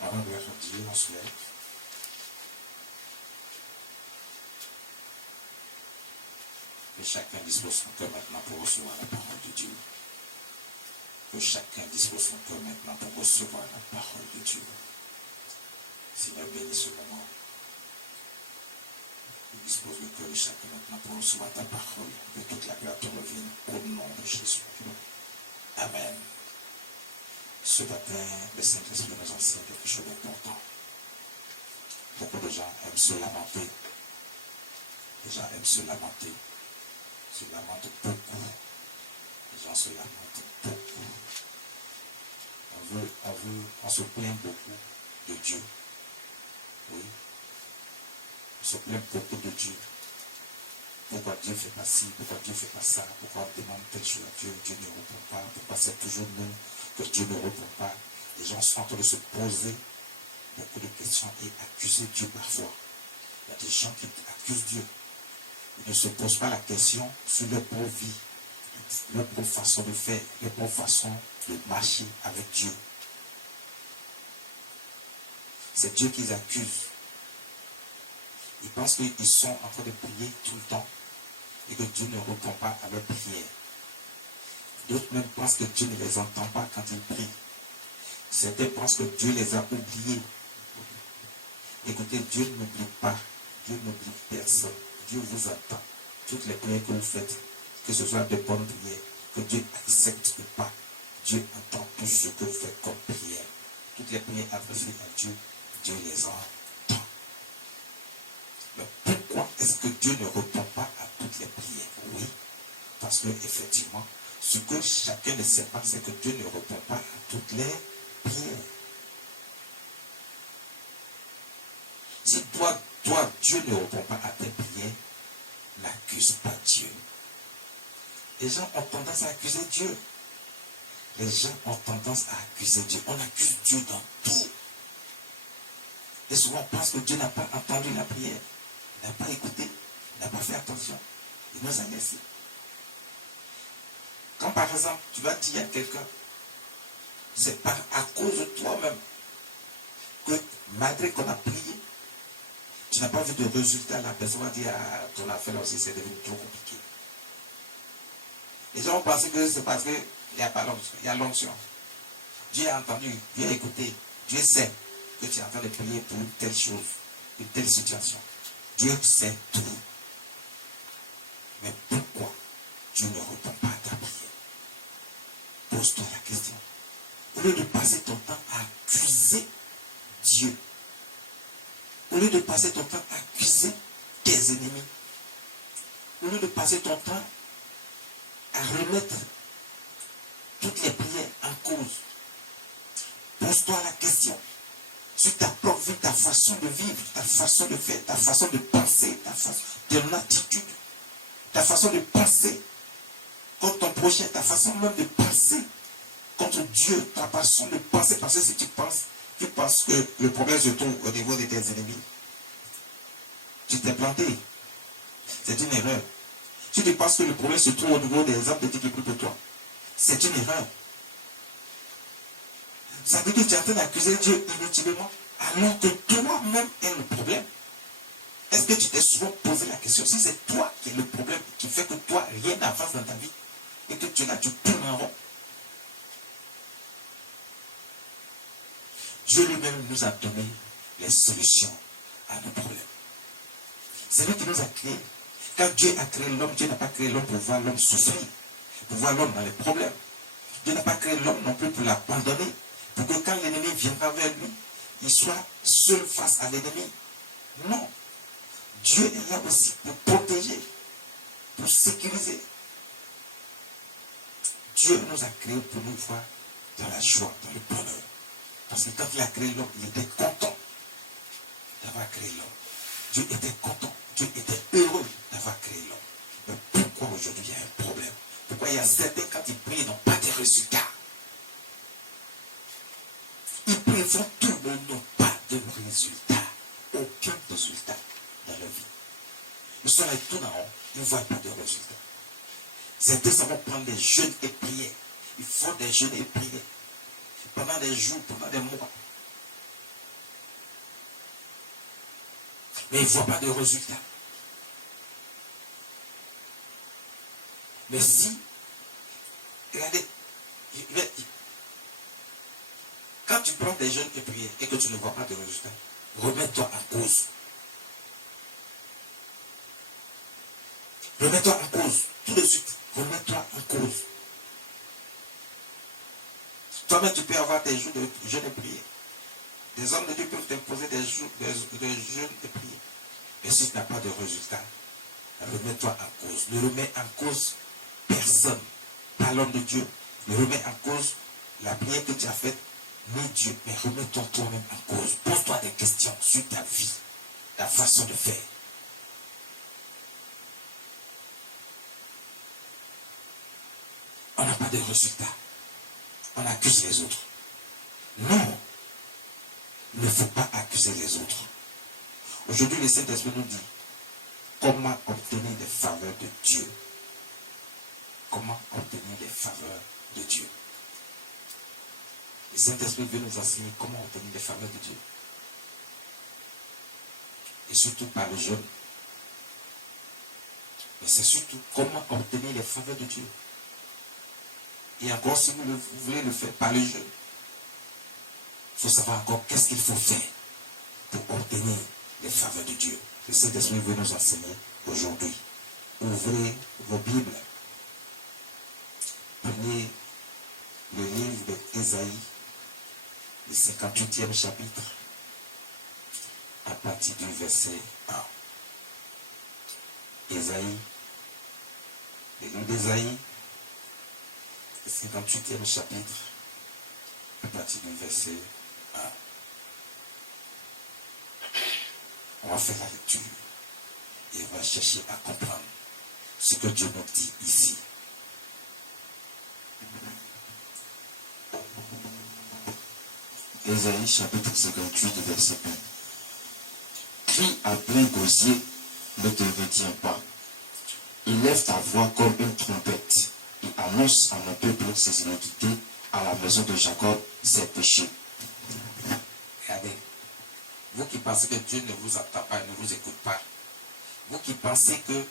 On va gloire à Dieu, on se lève. Que chacun dispose son cœur maintenant pour recevoir la parole de Dieu. Que chacun dispose son cœur maintenant pour recevoir la parole de Dieu. Seigneur, bénis ce moment. Dispose le cœur de chacun maintenant pour recevoir ta parole. Que toute la gloire te revienne au nom de Jésus. Amen. Ce matin, le Saint-Esprit nous enseigne quelque chose d'important. Beaucoup de gens aiment se lamenter. Les gens aiment se lamenter. Se lamentent beaucoup. Les gens se lamentent beaucoup. On se plaint beaucoup de Dieu. Oui. On se plaint beaucoup de Dieu. Pourquoi Dieu fait pas ci, pourquoi Dieu fait pas ça, pourquoi on demande telle chose à Dieu, Dieu ne répond pas, pourquoi c'est toujours nous que Dieu ne répond pas. Les gens sont en train de se poser beaucoup de questions et accuser Dieu parfois. Il y a des gens qui accusent Dieu. Ils ne se posent pas la question sur leur propre vie, leur propre façon de faire, leur propre façon de marcher avec Dieu. C'est Dieu qu'ils accusent. Ils pensent qu'ils sont en train de prier tout le temps et que Dieu ne répond pas à leurs prières. D'autres même pensent que Dieu ne les entend pas quand ils prient. Certains pensent que Dieu les a oubliés. Écoutez, Dieu n'oublie pas. Dieu n'oublie personne. Dieu vous attend. Toutes les prières que vous faites, que ce soit de bonnes prières, que Dieu accepte ou pas, Dieu attend tout ce que vous faites comme prière. Toutes les prières adressées à Dieu, Dieu les entend. Mais pourquoi est-ce que Dieu ne répond pas à toutes les prières? Oui, parce que effectivement, ce que chacun ne sait pas, c'est que Dieu ne répond pas à toutes les prières. Si toi, Dieu ne répond pas à tes prières, n'accuse pas Dieu. Les gens ont tendance à accuser Dieu. Les gens ont tendance à accuser Dieu. On accuse Dieu dans tout. Et souvent on pense que Dieu n'a pas entendu la prière. Il n'a pas écouté. Il n'a pas fait attention. Il nous a laissés. Quand par exemple, tu vas dire à quelqu'un, c'est à cause de toi-même que malgré qu'on a prié, tu n'as pas vu de résultat, la personne va dire, ah, ton affaire aussi, c'est devenu trop compliqué. Les gens ont pensé que c'est parce qu'il n'y a pas l'onction, il y a l'onction. Dieu a entendu, Dieu a écouté, Dieu sait que tu es en train de prier pour une telle chose, une telle situation. Dieu sait tout. Mais pourquoi Dieu ne répond pas à ta prière? Pose-toi la question. Au lieu de passer ton temps à accuser Dieu, au lieu de passer ton temps à accuser tes ennemis, au lieu de passer ton temps à remettre toutes les prières en cause, pose-toi la question sur ta propre vie, ta façon de vivre, ta façon de faire, ta façon de penser, ton attitude, ta façon de penser contre ton prochain, ta façon même de penser contre Dieu, ta façon de penser, parce que si tu penses que le problème se trouve au niveau de tes ennemis, tu t'es planté. C'est une erreur. Si tu penses que le problème se trouve au niveau des hommes de Dieu qui écoutent de toi, c'est une erreur. Ça veut dire que tu es en train d'accuser Dieu inutilement, alors que toi-même est le problème. Est-ce que tu t'es souvent posé la question, si c'est toi qui es le problème, qui fait que toi, rien n'avance dans ta vie, et que tu es là, tu tournes en rond? Dieu lui-même nous a donné les solutions à nos problèmes. C'est lui qui nous a créés. Quand Dieu a créé l'homme, Dieu n'a pas créé l'homme pour voir l'homme souffrir, pour voir l'homme dans les problèmes. Dieu n'a pas créé l'homme non plus pour l'abandonner, pour que quand l'ennemi viendra vers lui, il soit seul face à l'ennemi. Non. Dieu est là aussi pour protéger, pour sécuriser. Dieu nous a créés pour nous voir dans la joie, dans le bonheur. Parce que quand il a créé l'homme, il était content d'avoir créé l'homme. Dieu était content, Dieu était heureux d'avoir créé l'homme. Mais pourquoi aujourd'hui il y a un problème? Pourquoi il y a certains, quand ils prient, ils n'ont pas de résultats? Ils préfèrent tout, mais n'ont pas de résultats. Aucun résultat dans leur vie. Le soleil tourne en rond, ils ne voient pas de résultats. Certains, ça va prendre des jeûnes et prières. Ils font des jeûnes et prières. Pendant des jours, pendant des mois. Mais il ne voit pas de résultat. Mais si, regardez, quand tu prends des jeûnes et prières et que tu ne vois pas de résultat, remets-toi en cause. Remets-toi en cause, tout de suite. Remets-toi en cause. Toi-même, tu peux avoir des jours de jeûne et prière. Des hommes de Dieu peuvent t'imposer des jours de jeûne et prière. Et si tu n'as pas de résultat, remets-toi en cause. Ne remets en cause personne, pas l'homme de Dieu. Ne remets en cause la prière que tu as faite, ni Dieu. Mais remets-toi toi-même en cause. Pose-toi des questions sur ta vie, ta façon de faire. On n'a pas de résultat. On accuse les autres. Non. Il ne faut pas accuser les autres. Aujourd'hui, le Saint-Esprit nous dit comment obtenir des faveurs de Dieu. Comment obtenir les faveurs de Dieu. Le Saint-Esprit veut nous enseigner comment obtenir les faveurs de Dieu. Et surtout par le jeûne. Mais c'est surtout comment obtenir les faveurs de Dieu. Et encore, si vous voulez le faire par le jeûne, il faut savoir encore qu'est-ce qu'il faut faire pour obtenir les faveurs de Dieu. Le Saint-Esprit veut nous enseigner aujourd'hui. Ouvrez vos Bibles. Prenez le livre d'Ésaïe, le 58e chapitre, à partir du verset 1. Ésaïe, le livre d'Ésaïe, le 58e chapitre, à partir du verset 1. On va faire la lecture et on va chercher à comprendre ce que Dieu nous dit ici. Ésaïe chapitre 58, verset 1. Crie à plein gosier, ne te retiens pas. Élève ta voix comme une trompette et annonce à mon peuple ses iniquités, à la maison de Jacob ses péchés. Regardez, vous qui pensez que Dieu ne vous entend pas, ne vous écoute pas, vous qui pensez que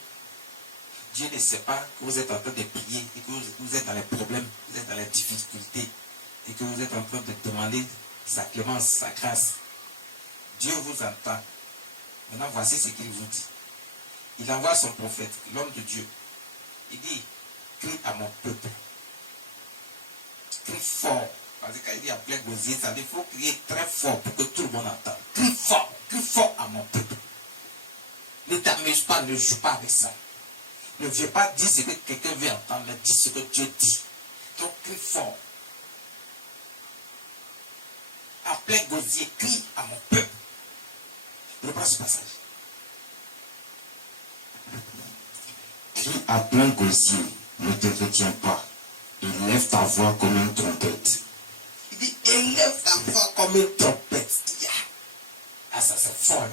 Dieu ne sait pas que vous êtes en train de prier et que vous êtes dans les problèmes, vous êtes dans les difficultés et que vous êtes en train de demander sa clémence, sa grâce. Dieu vous entend. Maintenant, voici ce qu'il vous dit. Il envoie son prophète, l'homme de Dieu. Il dit, crie à mon peuple. Crie fort. Parce que quand il dit à plein gosier, ça veut dire qu'il faut crier très fort pour que tout le monde entende. Crie fort à mon peuple. Ne t'amuse pas, ne joue pas avec ça. Ne viens pas dire ce que quelqu'un veut entendre, mais dis ce que Dieu dit. Donc crie fort. À plein gosier, crie à mon peuple. Reprends ce passage. Crie à plein gosier, ne te retiens pas. Élève ta voix comme une trompette. Il dit, élève ta voix comme une trompette. Ah, ça c'est fort.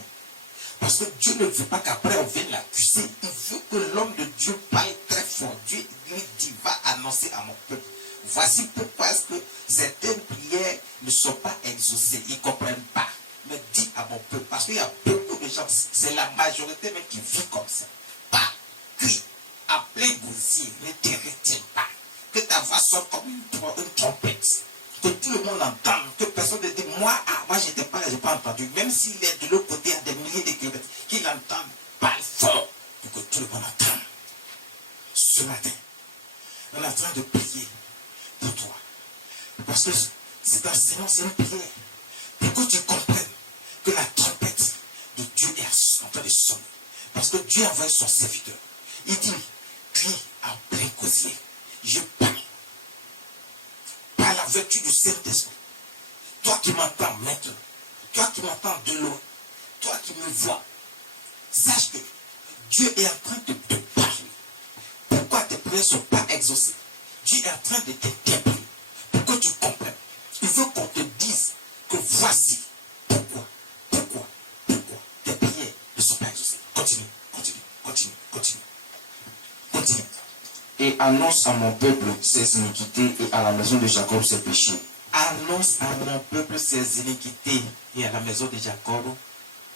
Parce que Dieu ne veut pas qu'après on vienne l'accuser. Il veut que l'homme de Dieu parle très fort. Dieu lui dit, va annoncer à mon peuple. Voici pourquoi est-ce que certaines prières ne sont pas exaucées. Ils ne comprennent pas. Mais dis à mon peuple. Parce qu'il y a beaucoup de gens, c'est la majorité même qui vit comme ça. Pas, crie, appelez gosier, ne te retiens pas. Que ta voix sonne comme une trompette. Que tout le monde entende. Que personne ne dise, moi je n'étais pas là, je n'ai pas entendu. Même s'il est de l'autre côté à des milliers de kilomètres, qu'il entende, parle fort. Pour que tout le monde entende. Ce matin, on est en train de prier pour toi. Parce que cet enseignement, c'est une prière. Pour que tu comprennes que la trompette de Dieu est en train de sonner. Parce que Dieu a envoyé son serviteur. Il dit, crie à plein gosier. Je parle. Par la vertu du Saint-Esprit. Toi qui m'entends maintenant. Toi qui m'entends de loin. Toi qui me vois. Sache que Dieu est en train de te parler. Pourquoi tes prières ne sont pas exaucées? Dieu est en train de t'interpeller. Pour que tu comprennes. Il veut qu'on te dise que voici pourquoi tes prières ne sont pas exaucées. Continue. Et annonce à mon peuple ses iniquités et à la maison de Jacob ses péchés. Annonce à mon peuple ses iniquités et à la maison de Jacob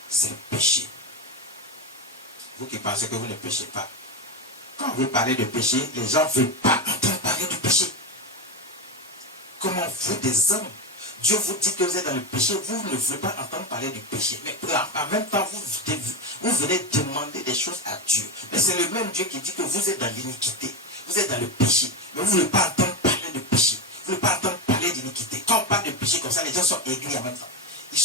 ses péchés. Vous qui pensez que vous ne péchez pas. Quand vous parlez de péché, les gens ne veulent pas entendre parler du péché. Comment vous, des hommes, Dieu vous dit que vous êtes dans le péché, vous ne voulez pas entendre parler du péché. Mais en même temps, vous venez demander des choses à Dieu. Mais c'est le même Dieu qui dit que vous êtes dans l'iniquité. Vous êtes dans le péché. Mais vous ne voulez pas entendre parler de péché. Vous ne voulez pas entendre parler d'iniquité. Quand on parle de péché comme ça, les gens sont aigris en même temps. Ils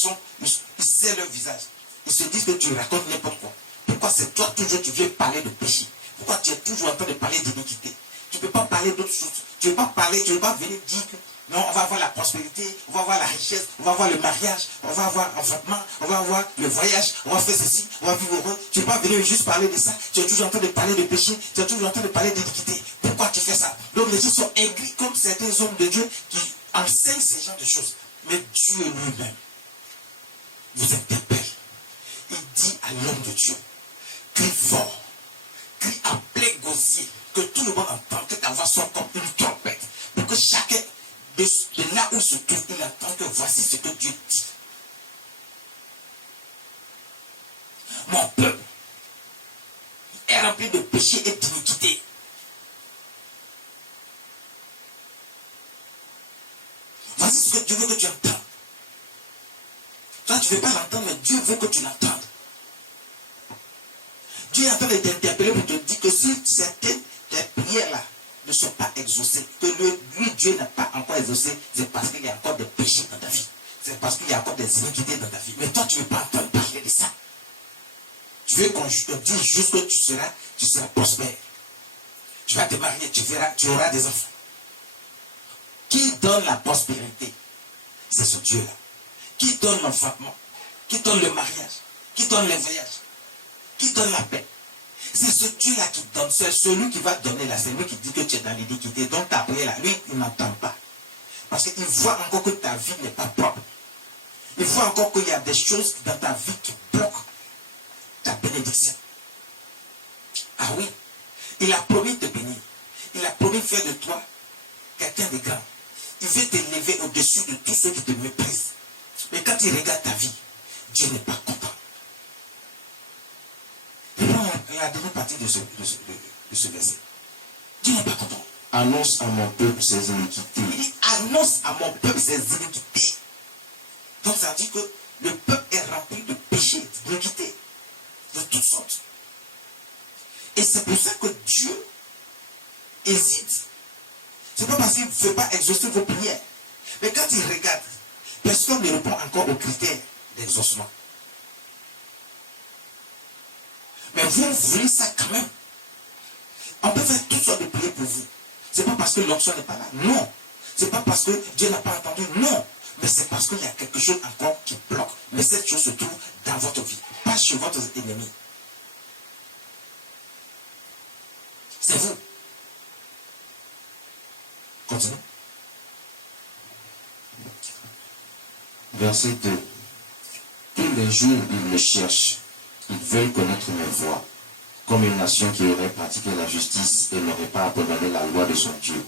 serrent leur visage. Ils se disent que tu racontes n'importe quoi. Pourquoi c'est toi toujours tu viens parler de péché? Pourquoi tu es toujours en train de parler d'iniquité? Tu ne peux pas parler d'autre chose. Tu ne veux pas parler, tu ne veux pas venir dire que non, on va avoir la prospérité, on va avoir la richesse, on va avoir le mariage, on va avoir l'enfantement, on va avoir le voyage, on va faire ceci, on va vivre heureux. Tu ne peux pas venir juste parler de ça. Tu es toujours en train de parler de péché, tu es toujours en train de parler d'iniquité. Pourquoi tu fais ça? Donc les gens sont aigris comme certains hommes de Dieu qui enseignent ces genres de choses. Mais Dieu lui-même vous interpelle. Il dit à l'homme de Dieu, crie fort, crie à plein gosier, que tout le monde entende, que ta voix soit comme une trompette, pour que chacun de là où il se trouve, il entend que voici ce que Dieu dit. Mon peuple est rempli de péché et d'iniquité. Voici ce que Dieu veut que tu entends. Toi, tu ne veux pas l'entendre, mais Dieu veut que tu l'entendes. Dieu est en train de t'interpeller pour te dire que si certaines des prières-là ne sont pas exaucées, que lui, Dieu n'a pas encore exaucé, c'est parce qu'il y a encore des péchés dans ta vie. C'est parce qu'il y a encore des iniquités dans ta vie. Mais toi, tu ne veux pas entendre parler de ça. Tu veux qu'on te dise juste que tu seras prospère. Tu vas te marier, tu auras des enfants. Qui donne la prospérité? C'est ce Dieu-là. Qui donne l'enfantement? Qui donne le mariage? Qui donne les voyages? Qui donne la paix? C'est ce Dieu-là qui donne. C'est celui qui va donner là. C'est lui qui dit que tu es dans l'iniquité. Donc ta prière là, lui, il n'entend pas. Parce qu'il voit encore que ta vie n'est pas propre. Il voit encore qu'il y a des choses dans ta vie qui bloquent ta bénédiction. Ah oui, il a promis de te bénir. Il a promis de faire de toi quelqu'un de grand. Il veut t'élever au-dessus de tous ceux qui te méprisent. Mais quand il regarde ta vie, Dieu n'est pas content. Et la dernière partie de ce verset. Dieu n'est pas content. Annonce à mon peuple ses iniquités. Il dit, annonce à mon peuple ses iniquités. Donc ça dit que le peuple est rempli de péchés, d'iniquités, de toutes sortes. Et c'est pour ça que Dieu hésite. C'est pas parce qu'il ne fait pas exaucer vos prières. Mais quand il regarde, personne ne répond encore aux critères d'exaucement. Mais vous voulez ça quand même. On peut faire toutes sortes de prières pour vous. C'est pas parce que l'onction n'est pas là. Non. C'est pas parce que Dieu n'a pas entendu. Non. Mais c'est parce qu'il y a quelque chose encore qui bloque. Mais cette chose se trouve dans votre vie. Pas chez votre ennemi. C'est vous. Continuez. Verset 2. Tous les jours, ils me cherchent. Ils veulent connaître mes voies. Comme une nation qui aurait pratiqué la justice et n'aurait pas abandonné la loi de son Dieu.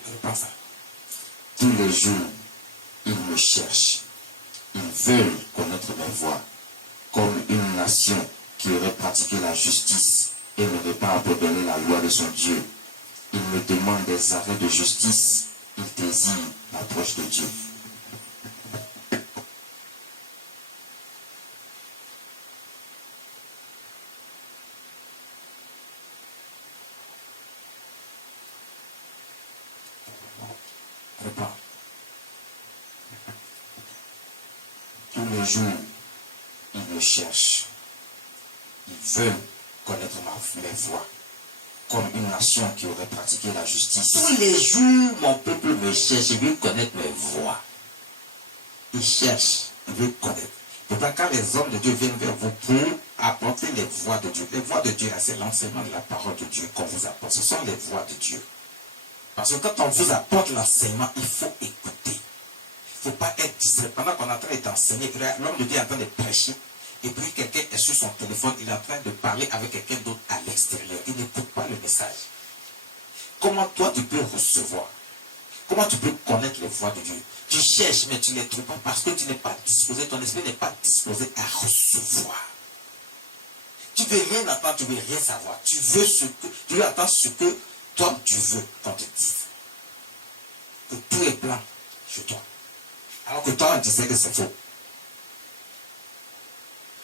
Tous les jours, ils me cherchent. Ils veulent connaître mes voies. Comme une nation qui aurait pratiqué la justice et n'aurait pas abandonné la loi de son Dieu. Ils me demandent des arrêts de justice. Ils désirent l'approche de Dieu. Tous les jours, ils me cherchent. Ils veulent connaître mes voies. Comme une nation qui aurait pratiqué la justice. Tous les jours, mon peuple me cherche. Il veut connaître mes voies. Il cherche. Il veut connaître. Pourtant, quand les hommes de Dieu viennent vers vous pour apporter les voies de Dieu, les voies de Dieu, c'est l'enseignement de la parole de Dieu qu'on vous apporte. Ce sont les voies de Dieu. Parce que quand on vous apporte l'enseignement, il faut écouter. Il ne faut pas être distrait. Pendant qu'on est en train d'enseigner, l'homme de Dieu est en train de prêcher, et puis quelqu'un est sur son téléphone, il est en train de parler avec quelqu'un d'autre à l'extérieur. Il n'écoute pas le message. Comment toi tu peux recevoir? Comment tu peux connaître les voies de Dieu? Tu cherches, mais tu ne les trouves pas parce que tu n'es pas disposé, ton esprit n'est pas disposé à recevoir. Tu Tu veux rien entendre, tu veux rien savoir. Tu veux entendre ce que toi tu veux qu'on te dise. Que tout est blanc chez toi. Alors que toi on disait que c'est faux.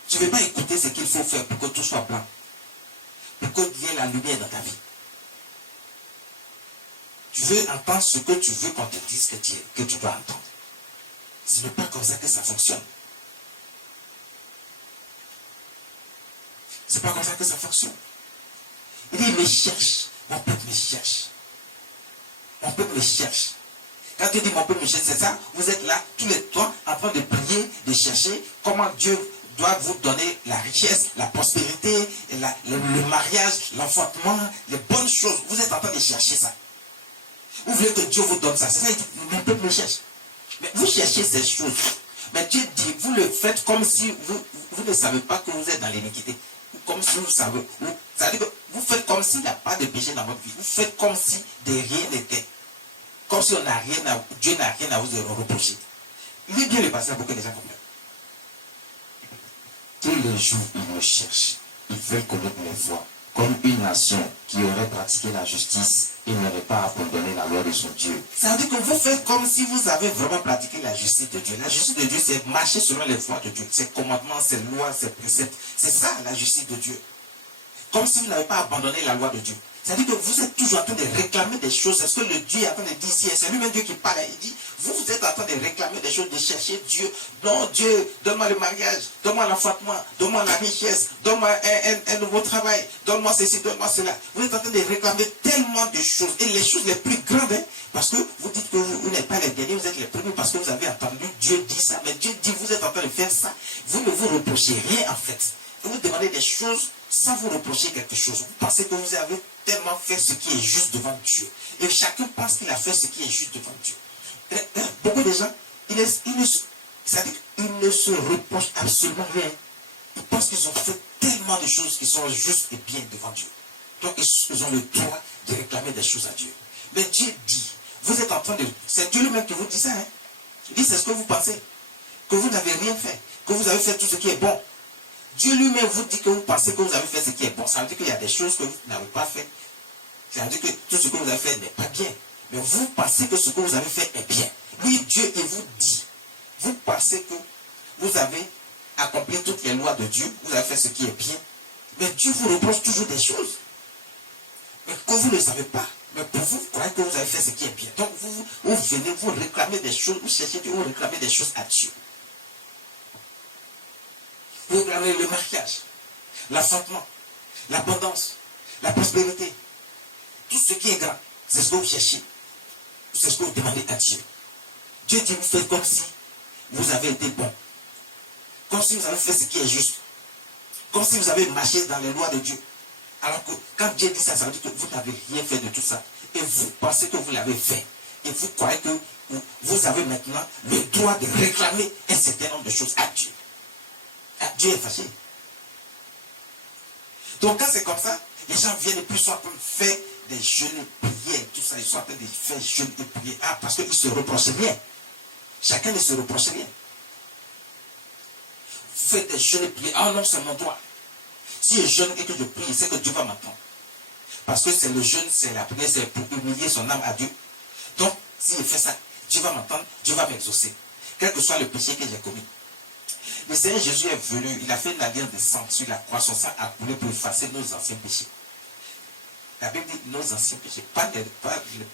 Tu ne veux pas écouter ce qu'il faut faire pour que tout soit blanc. Pour qu'il y ait la lumière dans ta vie. Tu veux entendre ce que tu veux qu'on te dise que tu dois entendre. Ce n'est pas comme ça que ça fonctionne. C'est pas comme ça que ça fonctionne. Il dit, il me cherche. Mon peuple me cherche. Mon peuple me cherche. Quand tu dis mon peuple me cherche, c'est ça. Vous êtes là, tous les temps, en train de prier, de chercher comment Dieu doit vous donner la richesse, la prospérité, le mariage, l'enfantement, les bonnes choses. Vous êtes en train de chercher ça. Vous voulez que Dieu vous donne ça. C'est ça, il dit, mon peuple me cherche. Mais vous cherchez ces choses. Mais Dieu dit, vous le faites comme si vous ne savez pas que vous êtes dans l'iniquité. Comme si vous savez. C'est-à-dire que vous faites comme s'il n'y a pas de péché dans votre vie. Vous faites comme si de rien n'était. Comme si Dieu n'a rien à vous reprocher. Il est bien le passage pour que les gens comprennent. Tous les jours, ils me cherchent. Ils veulent connaître mes voies. Comme une nation qui aurait pratiqué la justice et n'aurait pas abandonné la loi de son Dieu. Ça veut dire que vous faites comme si vous avez vraiment pratiqué la justice de Dieu. La justice de Dieu, c'est marcher selon les voies de Dieu. Ses commandements, ses lois, ses préceptes. C'est ça, la justice de Dieu. Comme si vous n'avez pas abandonné la loi de Dieu. C'est-à-dire que vous êtes toujours en train de réclamer des choses. C'est ce que le Dieu est en train de dire ici. C'est lui-même Dieu qui parle. Il dit, vous êtes en train de réclamer des choses, de chercher Dieu. Non, Dieu, donne-moi le mariage, donne-moi l'enfantement, donne-moi la richesse, donne-moi un nouveau travail, donne-moi ceci, donne-moi cela. Vous êtes en train de réclamer tellement de choses. Et les choses les plus grandes, parce que vous dites que vous n'êtes pas les derniers, vous êtes les premiers parce que vous avez entendu Dieu dire ça. Mais Dieu dit, vous êtes en train de faire ça. Vous ne vous reprochez rien en fait. Vous demandez des choses sans vous reprocher quelque chose. Vous pensez que vous avez tellement fait ce qui est juste devant Dieu. Et chacun pense qu'il a fait ce qui est juste devant Dieu. Beaucoup de gens, ils ne se reprochent absolument rien. Ils pensent qu'ils ont fait tellement de choses qui sont justes et bien devant Dieu. Donc ils ont le droit de réclamer des choses à Dieu. Mais Dieu dit, vous êtes en train de... C'est Dieu lui-même qui vous dit ça. Il dit, c'est ce que vous pensez. Que vous n'avez rien fait. Que vous avez fait tout ce qui est bon. Dieu lui-même vous dit que vous pensez que vous avez fait ce qui est bon. Ça veut dire qu'il y a des choses que vous n'avez pas fait. Ça veut dire que tout ce que vous avez fait n'est pas bien. Mais vous pensez que ce que vous avez fait est bien. Lui, Dieu, il vous dit. Vous pensez que vous avez accompli toutes les lois de Dieu. Vous avez fait ce qui est bien. Mais Dieu vous reproche toujours des choses. Mais que vous ne savez pas. Mais pour vous, vous croyez que vous avez fait ce qui est bien. Donc vous venez, vous réclamez des choses. Vous cherchez Dieu, vous réclamez des choses à Dieu. Vous réclamez le mariage, l'enfantement, l'abondance, la prospérité. Tout ce qui est grand, c'est ce que vous cherchez. C'est ce que vous demandez à Dieu. Dieu dit, vous faites comme si vous avez été bon. Comme si vous avez fait ce qui est juste. Comme si vous avez marché dans les lois de Dieu. Alors que quand Dieu dit ça, ça veut dire que vous n'avez rien fait de tout ça. Et vous pensez que vous l'avez fait. Et vous croyez que vous avez maintenant le droit de réclamer un certain nombre de choses à Dieu. Dieu est fâché. Donc quand c'est comme ça, les gens viennent et puis sont en train de faire des jeûnes et prières, tout ça, ils sont en train de faire jeûnes et prières. Parce qu'ils ne se reprochent rien. Chacun ne se reproche rien. Vous faites des jeûnes et prières. Non, c'est mon droit. Si je jeûne et que je prie, c'est que Dieu va m'entendre. Parce que c'est le jeûne, c'est la prière, c'est pour humilier son âme à Dieu. Donc, s'il fait ça, Dieu va m'entendre, Dieu va m'exaucer. Quel que soit le péché que j'ai commis. Le Seigneur Jésus est venu, il a fait une alliance de sang sur la croix, son sang a coulé pour effacer nos anciens péchés. La Bible dit nos anciens péchés, pas les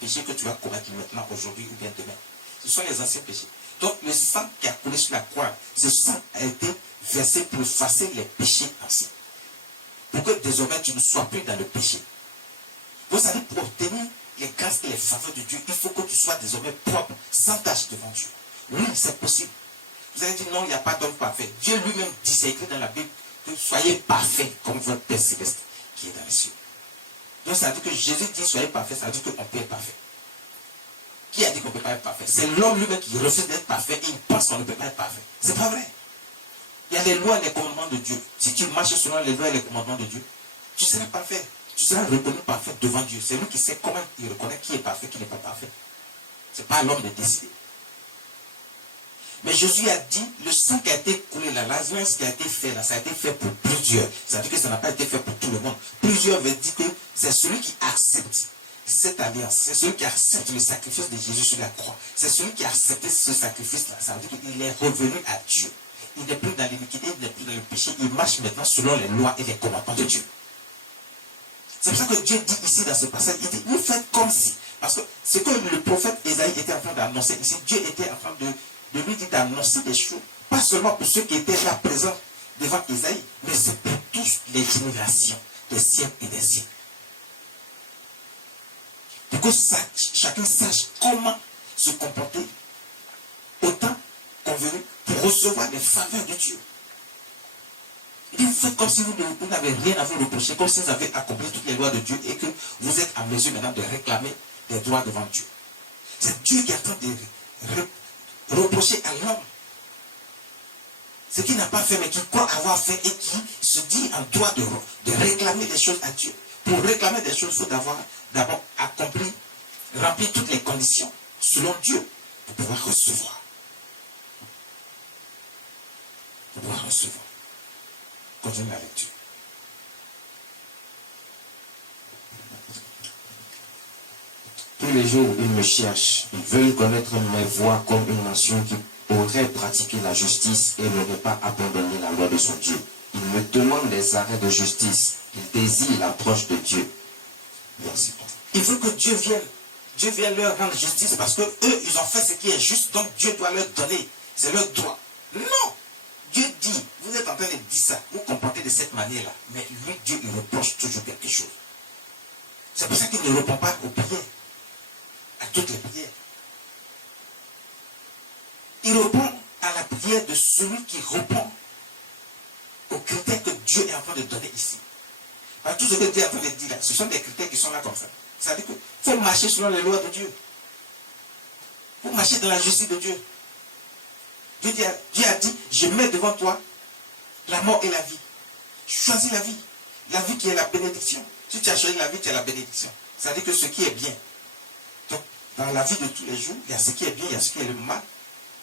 péchés que tu vas commettre maintenant, aujourd'hui ou bien demain. Ce sont les anciens péchés. Donc le sang qui a coulé sur la croix, ce sang a été versé pour effacer les péchés anciens. Pour que désormais tu ne sois plus dans le péché. Vous savez, pour obtenir les grâces et les faveurs de Dieu, il faut que tu sois désormais propre, sans tache devant Dieu. Oui, c'est possible. Vous avez dit non, il n'y a pas d'homme parfait. Dieu lui-même dit, c'est écrit dans la Bible, que soyez parfaits comme votre Père céleste qui est dans les cieux. Donc ça veut dire que Jésus dit soyez parfaits, ça veut dire qu'on peut être parfait. Qui a dit qu'on ne peut pas être parfait? C'est l'homme lui-même qui refuse d'être parfait et il pense qu'on ne peut pas être parfait. C'est pas vrai. Il y a les lois et les commandements de Dieu. Si tu marches selon les lois et les commandements de Dieu, tu seras parfait. Tu seras reconnu parfait devant Dieu. C'est lui qui sait comment il reconnaît qui est parfait, qui n'est pas parfait. Ce n'est pas à l'homme de décider. Mais Jésus a dit, le sang qui a été coulé là, l'alliance qui a été fait là, ça a été fait pour plusieurs. Ça veut dire que ça n'a pas été fait pour tout le monde. Plusieurs veut dire que c'est celui qui accepte cette alliance, c'est celui qui accepte le sacrifice de Jésus sur la croix. C'est celui qui a accepté ce sacrifice-là. Ça veut dire qu'il est revenu à Dieu. Il n'est plus dans l'iniquité, il n'est plus dans le péché. Il marche maintenant selon les lois et les commandements de Dieu. C'est pour ça que Dieu dit ici dans ce passage, il dit, vous faites comme si. Parce que ce que le prophète Ésaïe était en train d'annoncer ici, Dieu était en train de lui dire d'annoncer des choses. Pas seulement pour ceux qui étaient là présents devant Ésaïe, mais c'est pour toutes les générations des siècles et des siècles. Pour que chacun sache comment se comporter au temps convenu pour recevoir les faveurs de Dieu. Il dit, vous faites comme si vous n'avez rien à vous reprocher, comme si vous avez accompli toutes les lois de Dieu et que vous êtes en mesure maintenant de réclamer des droits devant Dieu. C'est Dieu qui est en train de reprocher à l'homme ce qu'il n'a pas fait, mais qui croit avoir fait et qui se dit en droit de réclamer des choses à Dieu. Pour réclamer des choses, il faut d'abord accompli, remplir toutes les conditions selon Dieu pour pouvoir recevoir. Pour pouvoir recevoir. Continue la lecture. Tous les jours, ils me cherchent. Ils veulent connaître mes voies comme une nation qui aurait pratiqué la justice et n'aurait pas abandonné la loi de son Dieu. Ils me demandent des arrêts de justice. Ils désirent l'approche de Dieu. Verset 3. Il veut que Dieu vienne. Dieu vienne leur rendre justice parce que eux, ils ont fait ce qui est juste, donc Dieu doit leur donner. C'est leur droit. Non! Dieu dit, vous êtes en train de dire ça, vous comportez de cette manière-là, mais lui, Dieu, il reproche toujours quelque chose. C'est pour ça qu'il ne répond pas aux prières, à toutes les prières. Il répond à la prière de celui qui répond aux critères que Dieu est en train de donner ici. Alors, tout ce que Dieu est en train de dire là, ce sont des critères qui sont là comme ça. C'est-à-dire qu'il faut marcher selon les lois de Dieu. Il faut marcher dans la justice de Dieu. Dieu a dit, je mets devant toi la mort et la vie. Choisis la vie. La vie qui est la bénédiction. Si tu as choisi la vie, tu as la bénédiction. C'est-à-dire que ce qui est bien. Donc, dans la vie de tous les jours, il y a ce qui est bien, il y a ce qui est le mal.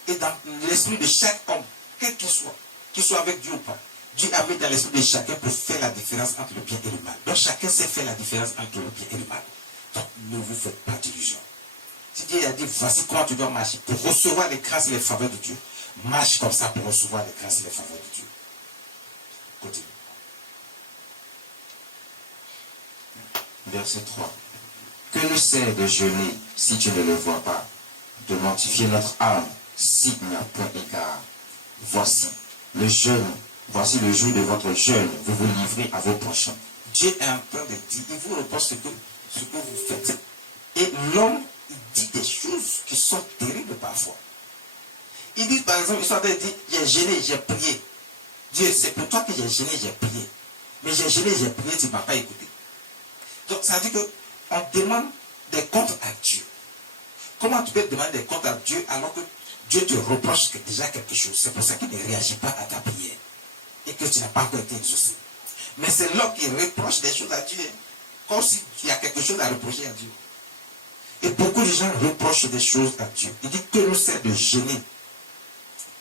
Et dans l'esprit de chaque homme, quel qu'il soit avec Dieu ou pas, Dieu a mis dans l'esprit de chacun pour faire la différence entre le bien et le mal. Donc, chacun sait faire la différence entre le bien et le mal. Donc, ne vous faites pas d'illusions. Si Dieu a dit, voici comment tu dois marcher pour recevoir les grâces et les faveurs de Dieu, marche comme ça pour recevoir les grâces et les faveurs de Dieu. Continue. Verset 3. Que nous sert de jeûner si tu ne le vois pas, de mortifier notre âme s'il n'y a point égard. Voici le jeûne, voici le jour de votre jeûne, vous vous livrez à vos prochains. Dieu est en train de dire, il vous reproche ce que vous faites. Et l'homme, il dit des choses qui sont terribles parfois. Il dit par exemple, il sont en train de dire, j'ai gêné, j'ai prié. Dieu, c'est pour toi que j'ai gêné, j'ai prié. Mais j'ai gêné, j'ai prié, tu ne m'as pas écouté. Donc ça veut dire qu'on demande des comptes à Dieu. Comment tu peux demander des comptes à Dieu alors que Dieu te reproche déjà quelque chose? C'est pour ça qu'il ne réagit pas à ta prière. Et que tu n'as pas encore été exaucé. Mais c'est l'homme qui reproche des choses à Dieu. Comme s'il y a quelque chose à reprocher à Dieu. Et beaucoup de gens reprochent des choses à Dieu. Il dit que nous sert de gêner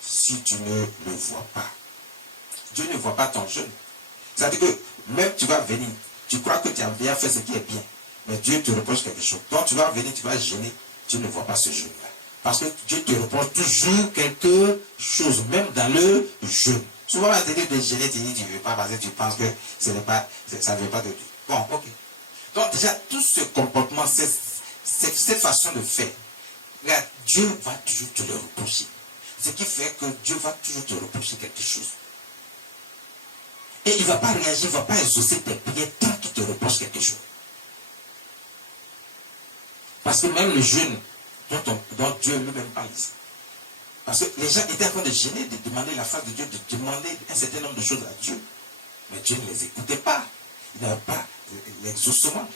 si tu ne le vois pas. Dieu ne voit pas ton jeûne. C'est-à-dire que même tu vas venir, tu crois que tu as bien fait ce qui est bien, mais Dieu te reproche quelque chose. Donc tu vas venir, tu vas gêner, Dieu ne voit pas ce jeûne-là. Parce que Dieu te reproche toujours quelque chose, même dans le jeûne. Souvent, on va te dire de gêner, tu dis, tu ne veux pas parce que tu penses que ça ne veut pas de Dieu. Bon, ok. Donc déjà, tout ce comportement, cette façon de faire, regarde, Dieu va toujours te le reprocher. Ce qui fait que Dieu va toujours te reprocher quelque chose. Et il ne va pas réagir, il ne va pas exaucer tes prières tant qu'il te reproche quelque chose. Parce que même le jeûne dont Dieu lui-même parle ici. Parce que les gens étaient en train de gêner, de demander la face de Dieu, de demander un certain nombre de choses à Dieu. Mais Dieu ne les écoutait pas. Il n'avait pas l'exaucement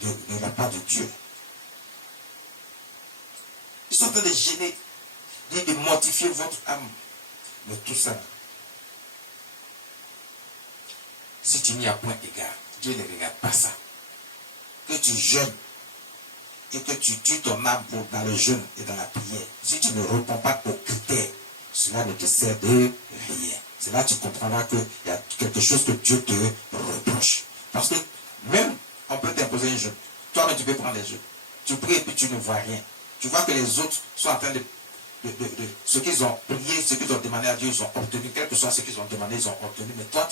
de la part de Dieu. Ils sont en train de gêner, de mortifier votre âme. Mais tout ça, si tu n'y as point égard, Dieu ne regarde pas ça. Que tu jeûnes et que tu tues ton âme dans le jeûne et dans la prière, si tu ne réponds pas aux critères cela ne te sert de rien. C'est là que tu comprendras qu'il y a quelque chose que Dieu te reproche. Parce que même, on peut t'imposer un jeûne. Toi-même, tu peux prendre les jeûnes. Tu pries et puis tu ne vois rien. Tu vois que les autres sont en train de ce qu'ils ont prié, ce qu'ils ont demandé à Dieu, ils ont obtenu. Quel que soit ce qu'ils ont demandé, ils ont obtenu. Mais toi,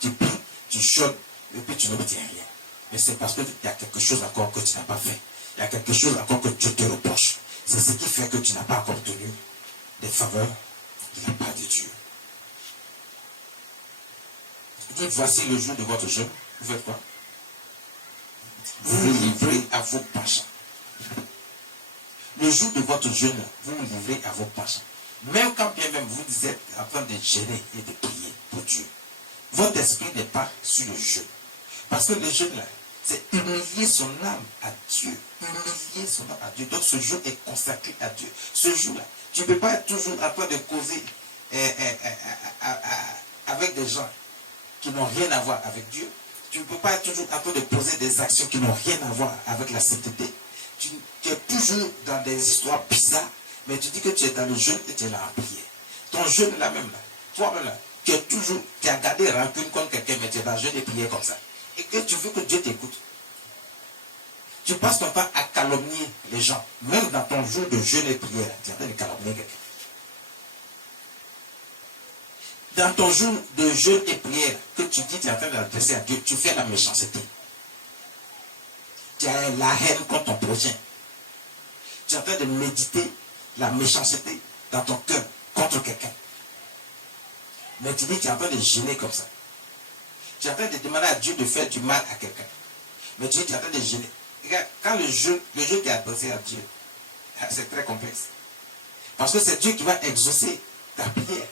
tu pries, tu jeûnes et puis tu n'obtiens rien. Mais c'est parce qu'il y a quelque chose encore que tu n'as pas fait. Il y a quelque chose encore que Dieu te reproche. C'est ce qui fait que tu n'as pas encore obtenu des faveurs de la part de Dieu. Dites, voici le jour de votre jeûne. Vous faites quoi? Vous vous livrez à vos passions. Le jour de votre jeûne, vous vous livrez à vos passions. Même quand bien même vous êtes en train de jeûner et de prier pour Dieu, votre esprit n'est pas sur le jeûne. Parce que le jeûne là, c'est humilier son âme à Dieu. Humilier son âme à Dieu. Donc ce jour est consacré à Dieu. Ce jour-là, tu ne peux pas être toujours en train de causer avec des gens qui n'ont rien à voir avec Dieu. Tu ne peux pas être toujours en train de poser des actions qui n'ont rien à voir avec la sainteté. Tu es toujours dans des histoires bizarres, mais tu dis que tu es dans le jeûne et tu es là en prière. Ton jeûne là même, là, toi-même là, tu as gardé rancune contre quelqu'un, mais tu es dans le jeûne et prière comme ça. Et que tu veux que Dieu t'écoute. Tu passes ton temps à calomnier les gens. Même dans ton jour de jeûne et prière, tu es en train de calomnier quelqu'un. Dans ton jour de jeûne et prière, que tu dis que tu es en train d'adresser à Dieu, tu fais la méchanceté. Tu as la haine contre ton prochain. Tu es en train de méditer la méchanceté dans ton cœur contre quelqu'un. Mais tu dis que tu es en train de gêner comme ça. Tu es en train de demander à Dieu de faire du mal à quelqu'un. Mais tu dis que tu es en train de gêner. Regarde, quand le jeûne est adressé à Dieu, c'est très complexe. Parce que c'est Dieu qui va exaucer ta prière.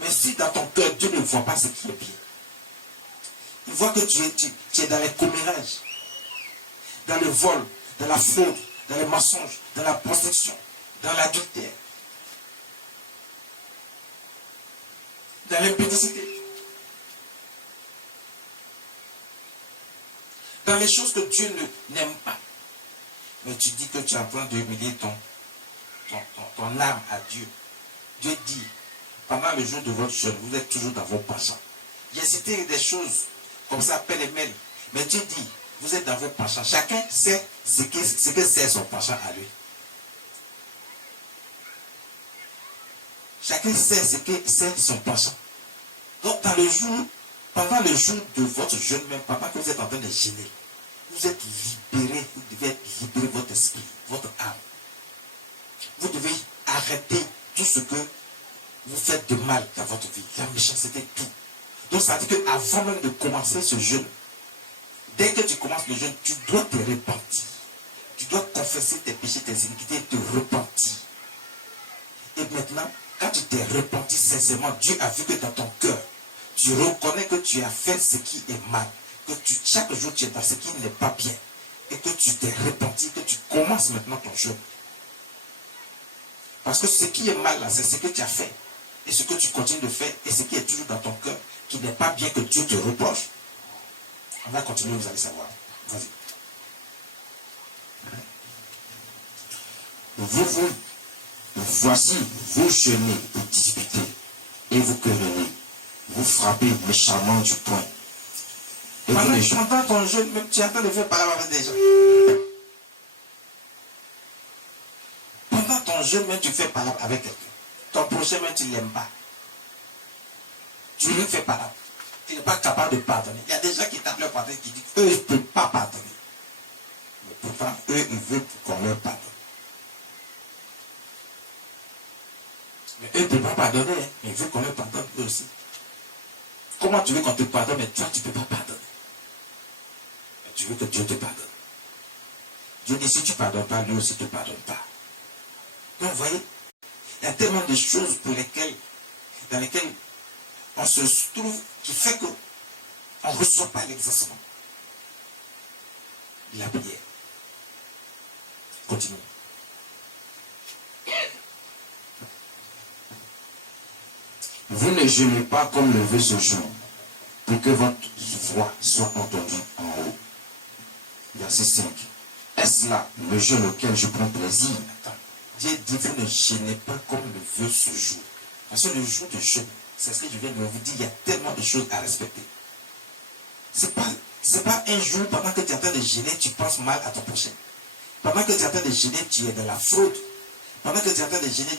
Mais si dans ton cœur, Dieu ne voit pas ce qui est bien, il voit que tu es dans les commérages, dans le vol, dans la fraude, dans les mensonges, dans la prostitution, dans l'adultère, dans l'impudicité, dans les choses que Dieu n'aime pas. Mais tu dis que tu es en train d'humilier ton âme à Dieu. Dieu dit, pendant le jour de votre jeûne, vous êtes toujours dans vos passions. J'ai cité des choses comme ça, pêle-mêle. Mais Dieu dit, vous êtes dans vos passions. Chacun sait ce que c'est son passion à lui. Chacun sait ce que c'est son passion. Donc, pendant le jour de votre jeûne, même pendant que vous êtes en train de jeûner, vous êtes libéré, vous devez libérer votre esprit, votre âme. Vous devez arrêter tout ce que vous faites de mal dans votre vie, la méchanceté, tout. Donc ça veut dire qu'avant même de commencer ce jeûne, dès que tu commences le jeûne, tu dois te repentir. Tu dois confesser tes péchés, tes iniquités et te repentir. Et maintenant, quand tu t'es repenti sincèrement, Dieu a vu que dans ton cœur, tu reconnais que tu as fait ce qui est mal, que chaque jour tu es dans ce qui n'est pas bien, et que tu t'es repenti, que tu commences maintenant ton jeûne. Parce que ce qui est mal là, c'est ce que tu as fait. Et ce que tu continues de faire, et ce qui est toujours dans ton cœur, qui n'est pas bien, que Dieu te reproche. On va continuer, vous allez savoir. Vas-y. Voici, vous jeûnez et disputez, et vous querellez, vous frappez méchamment du poing. Et pendant ton jeûne, même tu es en train de faire parler avec des gens. Pendant ton jeûne, même tu fais parler avec quelqu'un. Ton prochain, même tu ne l'aimes pas. Tu lui fais parler. Tu n'es pas capable de pardonner. Il y a des gens qui tapent leur pardon qui disent qu'eux, ils ne peuvent pas pardonner. Mais pourtant, eux, ils veulent qu'on leur pardonne. Mais eux ne peuvent pas pardonner, hein, mais ils veulent qu'on leur pardonne eux aussi. Comment tu veux qu'on te pardonne, mais toi, tu ne peux pas pardonner. Mais tu veux que Dieu te pardonne. Dieu dit, si tu ne pardonnes pas, lui aussi ne te pardonne pas. Donc, vous voyez, il y a tellement de choses dans lesquelles on se trouve, qui fait qu'on ne reçoit pas l'exaucement de la prière. Continuons. Vous ne jeûnez pas comme le veut ce jour, pour que votre voix soit entendue en haut. Verset 5. Est-ce là le jeûne auquel je prends plaisir? Dieu dit, vous ne jeûnez pas comme le veut ce jour. Parce que le jour de jeûne, c'est ce que je viens de vous dire, il y a tellement de choses à respecter. C'est pas un jour, pendant que tu es en train de jeûner, tu penses mal à ton prochain. Pendant que tu es en train de jeûner, tu es dans la fraude. Pendant que tu es en train de jeûner,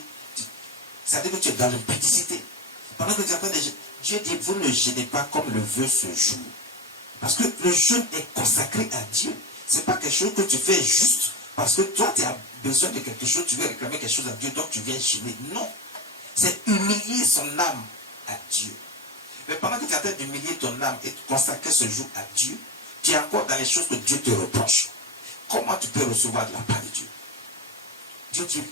ça veut dire que tu es dans l'impudicité. Pendant que tu es en train de jeûner, Dieu dit, vous ne jeûnez pas comme le veut ce jour. Parce que le jeûne est consacré à Dieu. Ce n'est pas quelque chose que tu fais juste parce que toi, tu as besoin de quelque chose, tu veux réclamer quelque chose à Dieu, donc tu viens jeûner. Non. C'est humilier son âme à Dieu. Mais pendant que tu es en train d'humilier ton âme et de consacrer ce jour à Dieu, tu es encore dans les choses que Dieu te reproche. Comment tu peux recevoir de la part de Dieu? Dieu dit,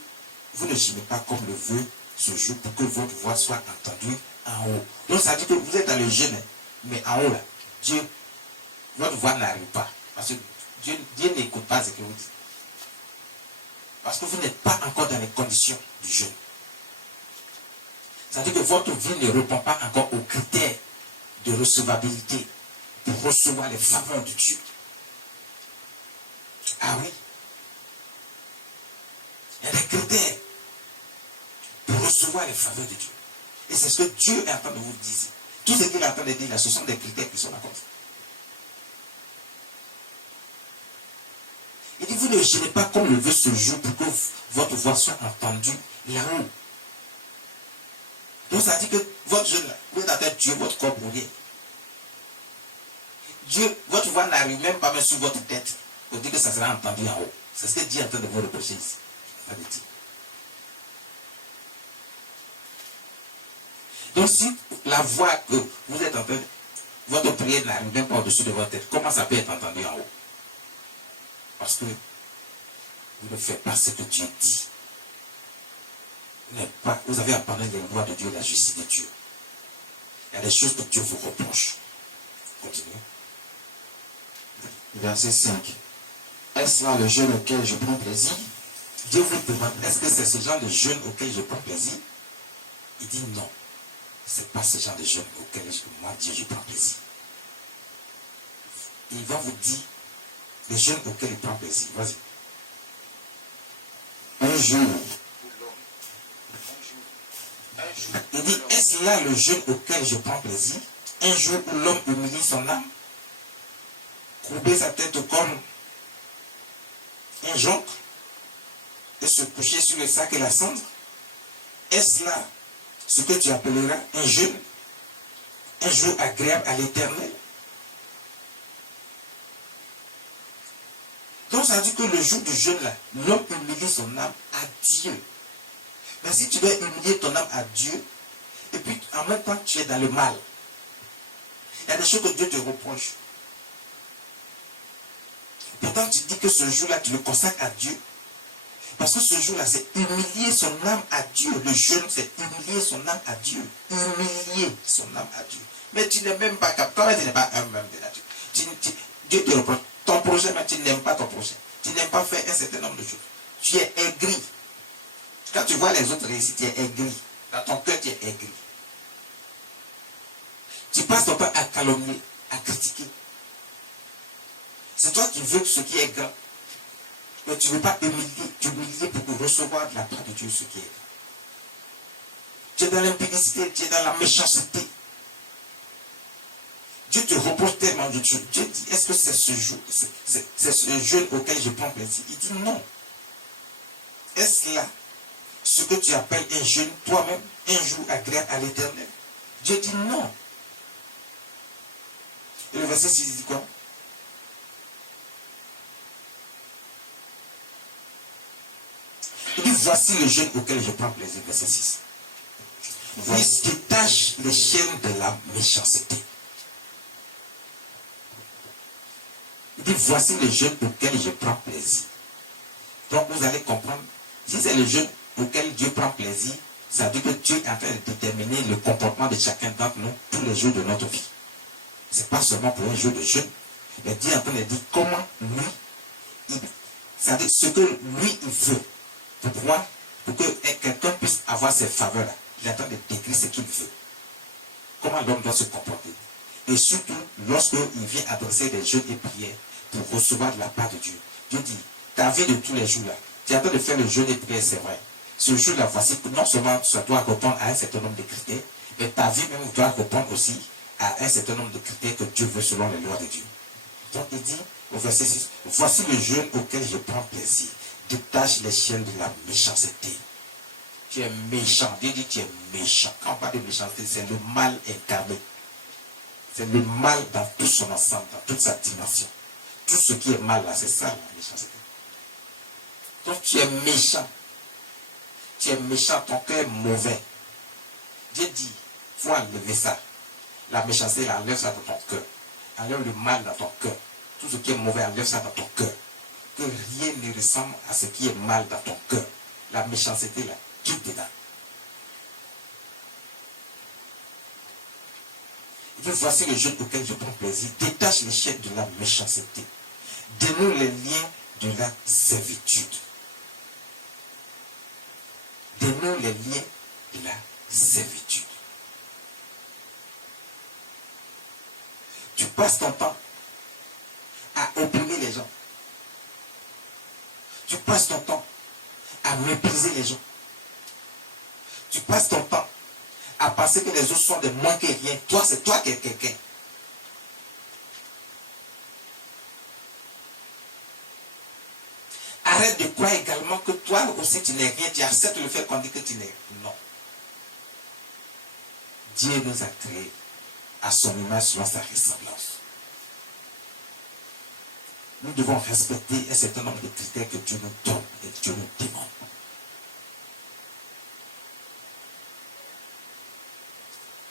vous ne jeûnez pas comme le veut ce jour pour que votre voix soit entendue en haut. Donc ça veut dire que vous êtes dans le jeûne, mais en haut là, Dieu, votre voix n'arrive pas. Parce que Dieu n'écoute pas ce que vous dites. Parce que vous n'êtes pas encore dans les conditions du jeûne. Ça veut dire que votre vie ne répond pas encore aux critères de recevabilité pour recevoir les faveurs de Dieu. Ah oui. Il y a des critères pour recevoir les faveurs de Dieu. Et c'est ce que Dieu est en train de vous dire. Tout ce qu'il est en train de dire là, ce sont des critères qui sont là comme ça. Il dit, vous ne jeûnez pas comme le veut ce jour pour que votre voix soit entendue là-haut. Donc ça dit que votre jeûne là, vous êtes en train de tuer votre corps pour rien. Dieu, votre voix n'arrive même pas sur votre tête pour dire que ça sera entendu en haut. C'est ce que Dieu est en train de vous reprocher ici. Donc si la voix que vous êtes en train de... Votre prière n'arrive même pas au-dessus de votre tête, comment ça peut être entendu en haut? Parce que vous ne faites pas ce que Dieu dit. Vous avez abandonné les lois de Dieu, la justice de Dieu. Il y a des choses que Dieu vous reproche. Continuez. Verset 5. Est-ce là le jeûne auquel je prends plaisir? Dieu vous demande, est-ce que c'est ce genre de jeûne auquel je prends plaisir? Il dit non. Ce n'est pas ce genre de jeûne auquel moi, Dieu, je prends plaisir. Il va vous dire le jeûne auquel il prend plaisir. Vas-y. Un jour. Il dit, est-ce là le jeûne auquel je prends plaisir? Un jour où l'homme humilie son âme, courber sa tête comme un jonc et se coucher sur le sac et la cendre? Est-ce là ce que tu appelleras un jeûne, un jour agréable à l'Éternel? Donc ça veut dire que le jour du jeûne là, l'homme humilie son âme à Dieu. Mais si tu veux humilier ton âme à Dieu, et puis en même temps tu es dans le mal, il y a des choses que Dieu te reproche. Pourtant tu dis que ce jour-là tu le consacres à Dieu. Parce que ce jour-là c'est humilier son âme à Dieu. Le jeûne c'est humilier son âme à Dieu. Humilier son âme à Dieu. Mais tu n'es même pas capable. Toi tu n'es pas un même de nature. Dieu te reproche. Ton projet, mais tu n'aimes pas ton projet. Tu n'aimes pas faire un certain nombre de choses. Tu es aigri. Quand tu vois les autres réussir, tu es aigri. Dans ton cœur, tu es aigri. Tu passes ton temps à calomnier, à critiquer. C'est toi qui veux ce qui est grand. Mais tu ne veux pas humilier pour recevoir de la part de Dieu ce qui est grand. Tu es dans l'impudicité, tu es dans la méchanceté. Dieu te reproche tellement de choses. Dieu dit, est-ce que c'est ce jour, c'est ce jeûne auquel je prends plaisir? Il dit non. Est-ce là ce que tu appelles un jeûne, toi-même, un jour agréable à l'Éternel? Dieu dit non. Et le verset 6 dit quoi? Il dit, voici le jeûne auquel je prends plaisir, verset 6. Il détache les chaînes de la méchanceté. Il dit, voici le jeûne auquel je prends plaisir. Donc vous allez comprendre, si c'est le jeûne auquel Dieu prend plaisir, ça veut dire que Dieu est en train de déterminer le comportement de chacun d'entre nous tous les jours de notre vie. Ce n'est pas seulement pour un jour de jeûne, mais Dieu est en train de dire comment lui, c'est-à-dire ce que lui il veut, pour que quelqu'un puisse avoir ces faveurs-là. Il est en train de décrire ce qu'il veut. Comment l'homme doit se comporter. Et surtout, lorsqu'il vient adresser des jeûnes et prières pour recevoir de la part de Dieu. Dieu dit, ta vie de tous les jours là, Tu es en train de faire le jeûne et prière, c'est vrai. Ce jour-là, voici que non seulement ça doit répondre à un certain nombre de critères, mais ta vie même doit répondre aussi à un certain nombre de critères que Dieu veut selon les lois de Dieu. Donc il dit au verset 6, voici le jeûne auquel je prends plaisir. Détache les chaînes de la méchanceté. Tu es méchant. Dieu dit tu es méchant. Quand on parle de méchanceté, c'est le mal incarné. C'est le mal dans tout son ensemble, dans toute sa dimension. Tout ce qui est mal là, c'est ça la méchanceté. Donc tu es méchant. Tu es méchant, ton cœur est mauvais. Dieu dit, il faut enlever ça. La méchanceté, enlève ça dans ton cœur. Enlève le mal dans ton cœur. Tout ce qui est mauvais, enlève ça dans ton cœur. Que rien ne ressemble à ce qui est mal dans ton cœur. La méchanceté, là, quitte dedans. Il dit, voici le jeûne auquel je prends plaisir. Détache les chaînes de la méchanceté. Dénoue les liens de la servitude. Dénoue les liens de la servitude. Tu passes ton temps à opprimer les gens. Tu passes ton temps à mépriser les gens. Tu passes ton temps à penser que les autres sont des moins que rien. Toi, c'est toi qui es quelqu'un. Arrête de croire également que toi aussi tu n'es rien. Tu acceptes le fait qu'on dit que tu n'es rien. Non. Dieu nous a créés à son image selon sa ressemblance. Nous devons respecter un certain nombre de critères que Dieu nous donne et que Dieu nous demande.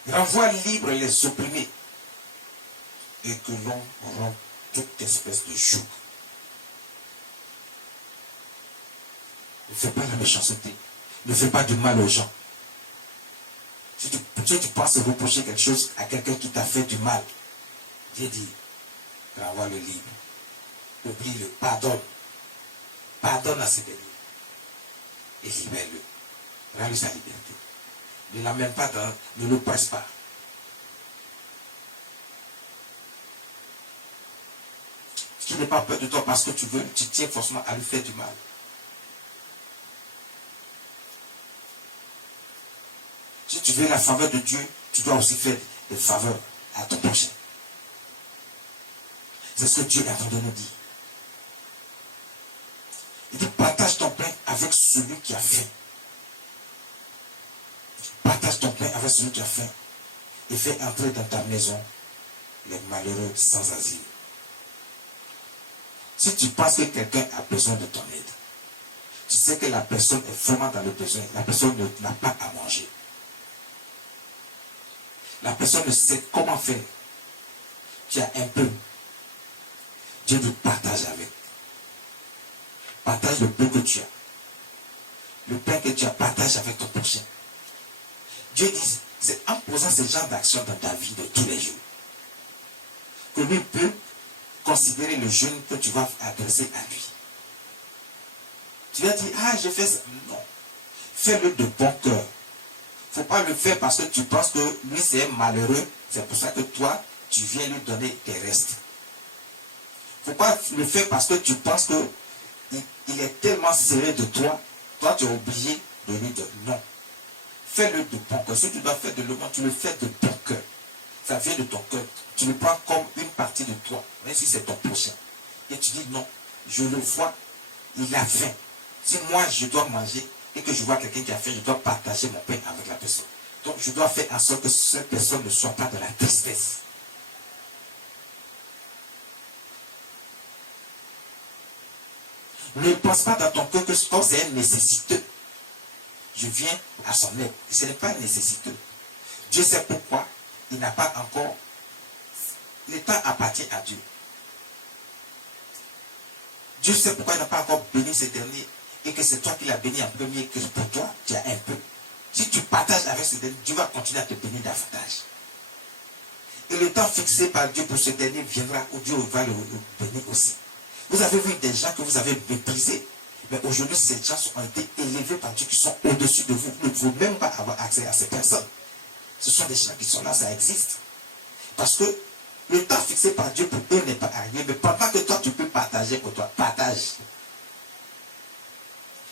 Renvoie libre les opprimés et que l'on rompe toute espèce de joug. Ne fais pas la méchanceté. Ne fais pas du mal aux gens. Si tu penses reprocher quelque chose à quelqu'un qui t'a fait du mal, Dieu dit, renvoie-le libre. Oublie-le, pardonne. Pardonne à ce dernier. Et libère-le. Rends-lui sa liberté. Ne l'amène pas dans, ne le presse pas. Tu n'es pas peur de toi parce que tu tiens forcément à lui faire du mal. Si tu veux la faveur de Dieu, tu dois aussi faire des faveurs à ton prochain. C'est ce que Dieu est en train de nous dire. Il dit, partage ton pain avec celui qui a faim. Partage ton pain avec celui qui a faim. Et fais entrer dans ta maison les malheureux sans asile. Si tu penses que quelqu'un a besoin de ton aide, tu sais que la personne est vraiment dans le besoin. La personne n'a pas à manger. La personne ne sait comment faire. Tu as un peu. Dieu te partage avec. Partage le peu que tu as. Le pain que tu as, partage avec ton prochain. Dieu dit, c'est en posant ce genre d'action dans ta vie de tous les jours que lui peut considérer le jeûne que tu vas adresser à lui. Tu vas dire, ah, je fais ça. Non. Fais-le de bon cœur. Il ne faut pas le faire parce que tu penses que lui c'est un malheureux. C'est pour ça que toi, tu viens lui donner tes restes. Il ne faut pas le faire parce que tu penses qu'il est tellement serré de toi. Toi, tu es obligé de lui dire non. Fais-le de bon cœur. Si tu dois faire de l'eau, tu le fais de bon cœur. Ça vient de ton cœur. Tu le prends comme une partie de toi, même si c'est ton prochain. Et tu dis non, je le vois, il a faim. Si moi je dois manger et que je vois quelqu'un qui a faim, je dois partager mon pain avec la personne. Donc je dois faire en sorte que cette personne ne soit pas dans la tristesse. Ne pense pas dans ton cœur que comme c'est un nécessiteux, je viens à son aide. Ce n'est pas un nécessiteux. Dieu sait pourquoi il n'a pas encore. Le temps appartient à Dieu. Dieu sait pourquoi il n'a pas encore béni ce dernier et que c'est toi qui l'as béni en premier, que pour toi, tu as un peu. Si tu partages avec ce dernier, Dieu va continuer à te bénir davantage. Et le temps fixé par Dieu pour ce dernier viendra où Dieu va le bénir aussi. Vous avez vu des gens que vous avez méprisés, mais aujourd'hui, ces gens ont été élevés par Dieu qui sont au-dessus de vous. Vous ne pouvez même pas avoir accès à ces personnes. Ce sont des gens qui sont là, ça existe. Parce que le temps fixé par Dieu pour eux n'est pas arrivé, mais pendant que toi, tu peux partager pour toi, partage.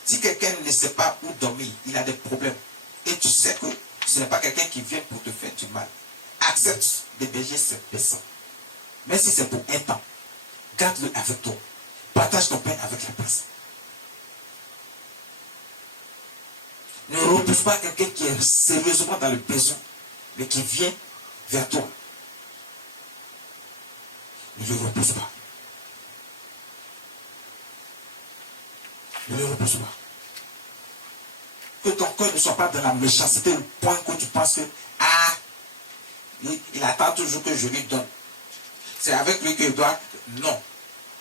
Si quelqu'un ne sait pas où dormir, il a des problèmes, et tu sais que ce n'est pas quelqu'un qui vient pour te faire du mal, accepte d'héberger cette personne. Même si c'est pour un temps, garde-le avec toi. Partage ton pain avec la personne. Ne repousse pas quelqu'un qui est sérieusement dans le besoin, mais qui vient vers toi. Ne le repousse pas. Ne le repousse pas. Que ton cœur ne soit pas dans la méchanceté au point que tu penses que, il attend toujours que je lui donne. C'est avec lui qu'il doit. Non.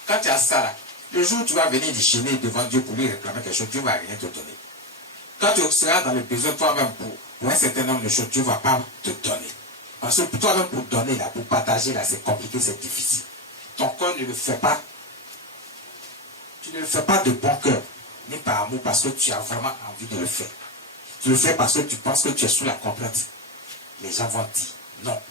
Quand tu as ça là, le jour où tu vas venir déchaîner devant Dieu pour lui réclamer quelque chose, Dieu ne va rien te donner. Quand tu seras dans le besoin toi-même pour un certain nombre de choses, Dieu ne va pas te donner. Parce que pour toi-même pour donner là, pour partager là, c'est compliqué, c'est difficile. Ton cœur ne le fait pas. Tu ne le fais pas de bon cœur, ni par amour, parce que tu as vraiment envie de le faire. Tu le fais parce que tu penses que tu es sous la contrainte. Les gens vont dire non.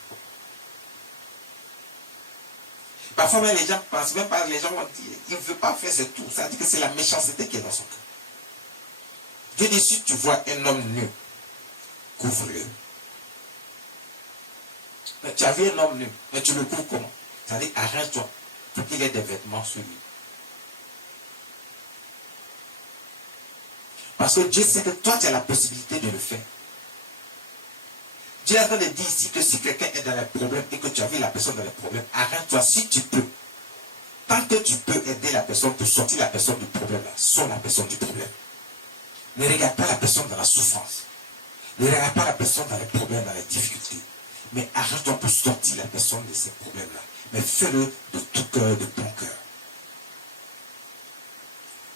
Parfois même les gens pensent, même pas les gens vont dire, il ne veut pas faire ce tout. Ça veut dire que c'est la méchanceté qui est dans son cœur. Dieu dit, si tu vois un homme nu, couvre-le. Mais tu as vu un homme nu, mais tu le couvres comment? Ça veut dire, arrête-toi pour qu'il ait des vêtements sur lui. Parce que Dieu sait que toi, tu as la possibilité de le faire. Dieu est en train de dire ici que si quelqu'un est dans les problèmes et que tu as vu la personne dans les problèmes, arrête-toi si tu peux. Tant que tu peux aider la personne pour sortir la personne du problème, sors la personne du problème. Ne regarde pas la personne dans la souffrance. Ne regarde pas la personne dans les problèmes, dans les difficultés. Mais arrête-toi pour sortir la personne de ces problèmes-là. Mais fais-le de tout cœur, de bon cœur.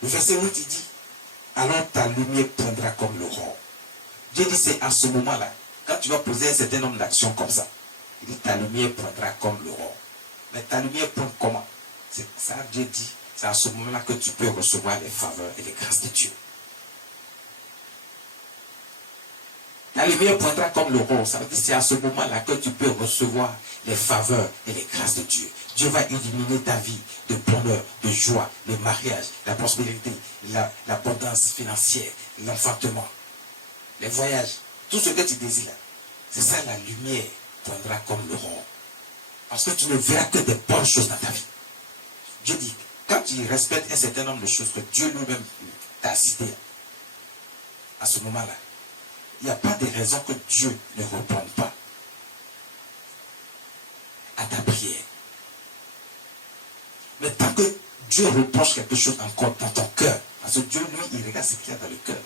Le verset 8, il dit, alors ta lumière poindra comme l'aurore. Dieu dit, c'est à ce moment-là, quand tu vas poser un certain nombre d'actions comme ça, il dit, ta lumière poindra comme l'aurore. Mais ta lumière pointe comment? C'est ça, Dieu dit, c'est à ce moment-là que tu peux recevoir les faveurs et les grâces de Dieu. La lumière poindra comme l'aurore. Ça veut dire que c'est à ce moment-là que tu peux recevoir les faveurs et les grâces de Dieu. Dieu va illuminer ta vie de bonheur, de joie, le mariage, la prospérité, l'abondance financière, l'enfantement, les voyages, tout ce que tu désires. C'est ça, la lumière poindra comme l'aurore. Parce que tu ne verras que des bonnes choses dans ta vie. Dieu dit, quand tu respectes un certain nombre de choses que Dieu lui-même t'a citées, à ce moment-là, il n'y a pas de raison que Dieu ne réponde pas à ta prière. Mais tant que Dieu reproche quelque chose encore dans ton cœur, parce que Dieu, lui, il regarde ce qu'il y a dans le cœur.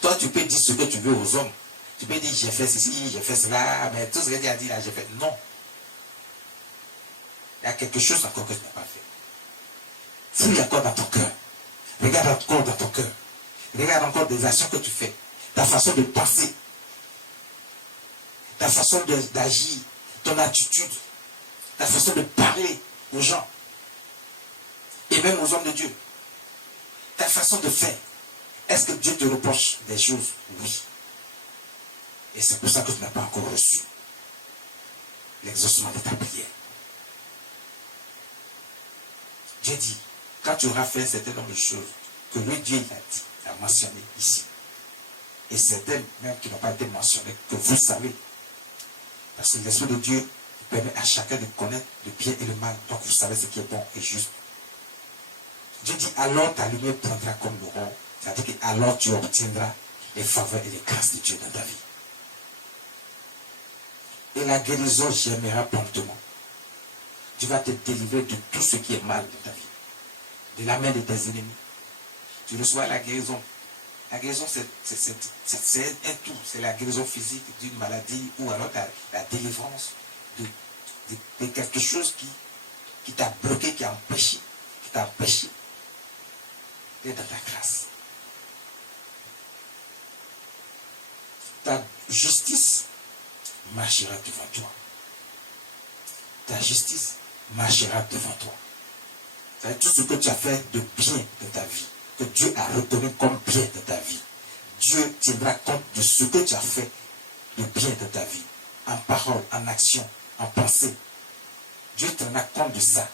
Toi, tu peux dire ce que tu veux aux hommes. Tu peux dire, j'ai fait ceci, j'ai fait cela, mais tout ce que Dieu a dit là, j'ai fait. Non. Il y a quelque chose encore que tu n'as pas fait. Fouille encore dans ton cœur. Regarde encore dans ton cœur. Regarde encore des actions que tu fais. Ta façon de penser, ta façon d'agir, ton attitude, ta façon de parler aux gens, et même aux hommes de Dieu, ta façon de faire. Est-ce que Dieu te reproche des choses? Oui. Et c'est pour ça que tu n'as pas encore reçu l'exaucement de ta prière. Dieu dit, quand tu auras fait un certain nombre de choses que le Dieu l'a dit, a mentionné ici, et certaines même qui n'ont pas été mentionnées, que vous savez. Parce que l'Esprit de Dieu permet à chacun de connaître le bien et le mal. Donc vous savez ce qui est bon et juste. Dieu dit, alors ta lumière poindra comme l'aurore. C'est-à-dire que alors tu obtiendras les faveurs et les grâces de Dieu dans ta vie. Et la guérison germera promptement. Dieu va te délivrer de tout ce qui est mal dans ta vie. De la main de tes ennemis. Tu reçois la guérison. La guérison, c'est un tout. C'est la guérison physique d'une maladie ou alors la délivrance de quelque chose qui t'a bloqué, qui t'a empêché d'être dans ta grâce. Ta justice marchera devant toi. Ta justice marchera devant toi. C'est tout ce que tu as fait de bien dans ta vie, que Dieu a reconnu comme bien dans ta vie. Dieu tiendra compte de ce que tu as fait de bien dans ta vie, en parole, en action, en pensée. Dieu tiendra compte de ça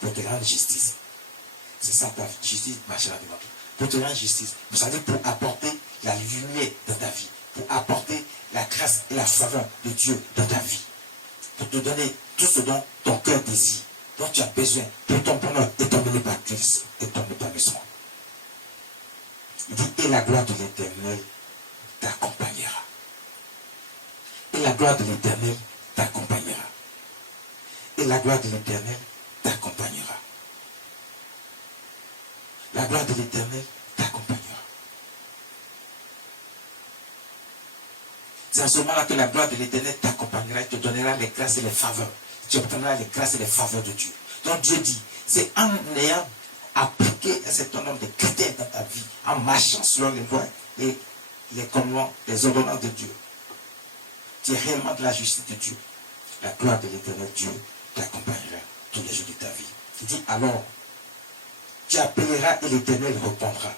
pour te rendre justice. C'est ça, ta justice marchera devant toi. pour te rendre justice. Vous savez, pour apporter la lumière dans ta vie, pour apporter la grâce et la faveur de Dieu dans ta vie, pour te donner tout ce dont ton cœur désire, dont tu as besoin pour ton bonheur et ton Christ et ton épanouissement. Il dit, et la gloire de l'Éternel t'accompagnera. Et la gloire de l'Éternel t'accompagnera. Et la gloire de l'Éternel t'accompagnera. La gloire de l'Éternel t'accompagnera. C'est à ce moment-là que la gloire de l'Éternel t'accompagnera et te donnera les grâces et les faveurs. Tu obtiendras les grâces et les faveurs de Dieu. Donc Dieu dit, c'est en ayant appliqué un certain nombre de critères dans ta vie, en marchant selon les lois et les commandements, les ordonnances de Dieu. Tu es réellement de la justice de Dieu. La gloire de l'Éternel Dieu t'accompagnera tous les jours de ta vie. Il dit alors, tu appelleras et l'Éternel répondra.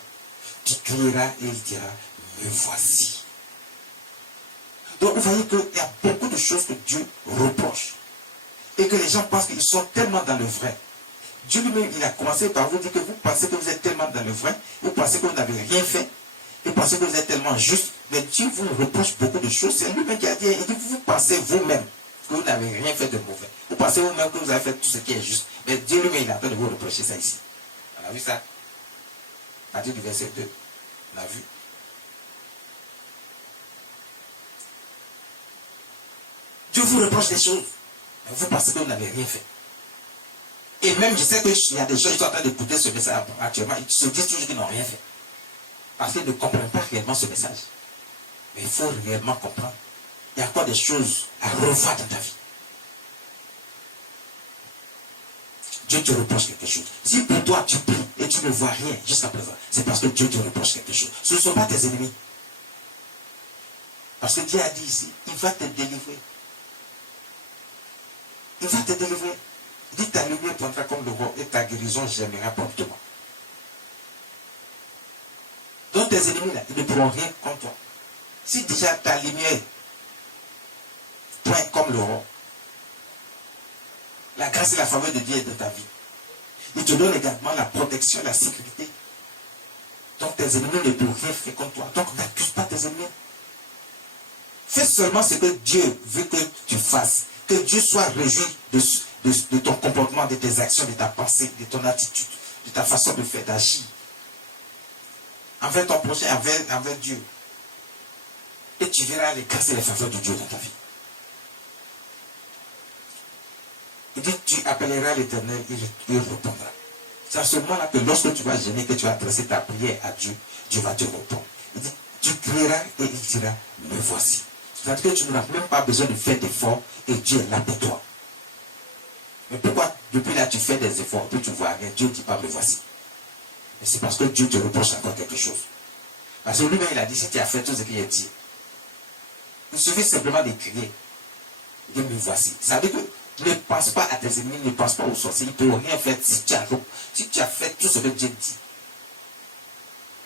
Tu crieras et il dira, me voici. Donc vous voyez qu'il y a beaucoup de choses que Dieu reproche. Et que les gens pensent qu'ils sont tellement dans le vrai. Dieu lui-même, il a commencé par vous dire que vous pensez que vous êtes tellement dans le vrai, vous pensez que vous n'avez rien fait, vous pensez que vous êtes tellement juste, mais Dieu vous reproche beaucoup de choses. C'est lui-même qui a dit, il dit, vous pensez vous-même que vous n'avez rien fait de mauvais. Vous pensez vous-même que vous avez fait tout ce qui est juste. Mais Dieu lui-même, il est en train de vous reprocher ça ici. On a vu ça? À partir du verset 2, on a vu. Dieu vous reproche des choses, mais vous pensez que vous n'avez rien fait. Et même, je sais qu'il y a des gens qui sont en train d'écouter ce message actuellement, ils se disent toujours qu'ils n'ont rien fait. Parce qu'ils ne comprennent pas réellement ce message. Mais il faut réellement comprendre. Il y a encore des choses à revoir dans ta vie. Dieu te reproche quelque chose. Si pour toi tu pries et tu ne vois rien jusqu'à présent, c'est parce que Dieu te reproche quelque chose. Ce ne sont pas tes ennemis. Parce que Dieu a dit ici, il va te délivrer. Il va te délivrer. Il dit, ta lumière prendra comme le roi et ta guérison germera promptement. Donc tes ennemis là, ils ne pourront rien contre toi. Si déjà ta lumière pointe comme le roi, la grâce et la faveur de Dieu est dans ta vie. Il te donne également la protection, la sécurité. Donc tes ennemis ne pourront rien faire contre toi. Donc n'accuse pas tes ennemis. Fais seulement ce que Dieu veut que tu fasses. Que Dieu soit réjoui de ton comportement, de tes actions, de ta pensée, de ton attitude, de ta façon de faire, d'agir. Envers ton prochain, envers Dieu. Et tu verras les grâces et les faveurs de Dieu dans ta vie. Il dit, tu appelleras l'Éternel, il répondra. C'est à ce moment-là que lorsque tu vas gêner, que tu vas adresser ta prière à Dieu, Dieu va te répondre. Il dit, tu crieras et il dira, me voici. C'est-à-dire que tu n'as même pas besoin de faire d'efforts et Dieu est là pour toi. Mais pourquoi depuis là tu fais des efforts et puis tu vois rien, Dieu ne dit pas me voici. Et c'est parce que Dieu te reproche encore quelque chose. Parce que lui-même il a dit, si tu as fait tout ce qu'il a dit, il suffit simplement de crier. Il dit me voici. Ça veut dire que ne pense pas à tes ennemis, ne pense pas aux sorciers, ils ne peuvent rien faire si tu as fait tout ce que Dieu dit.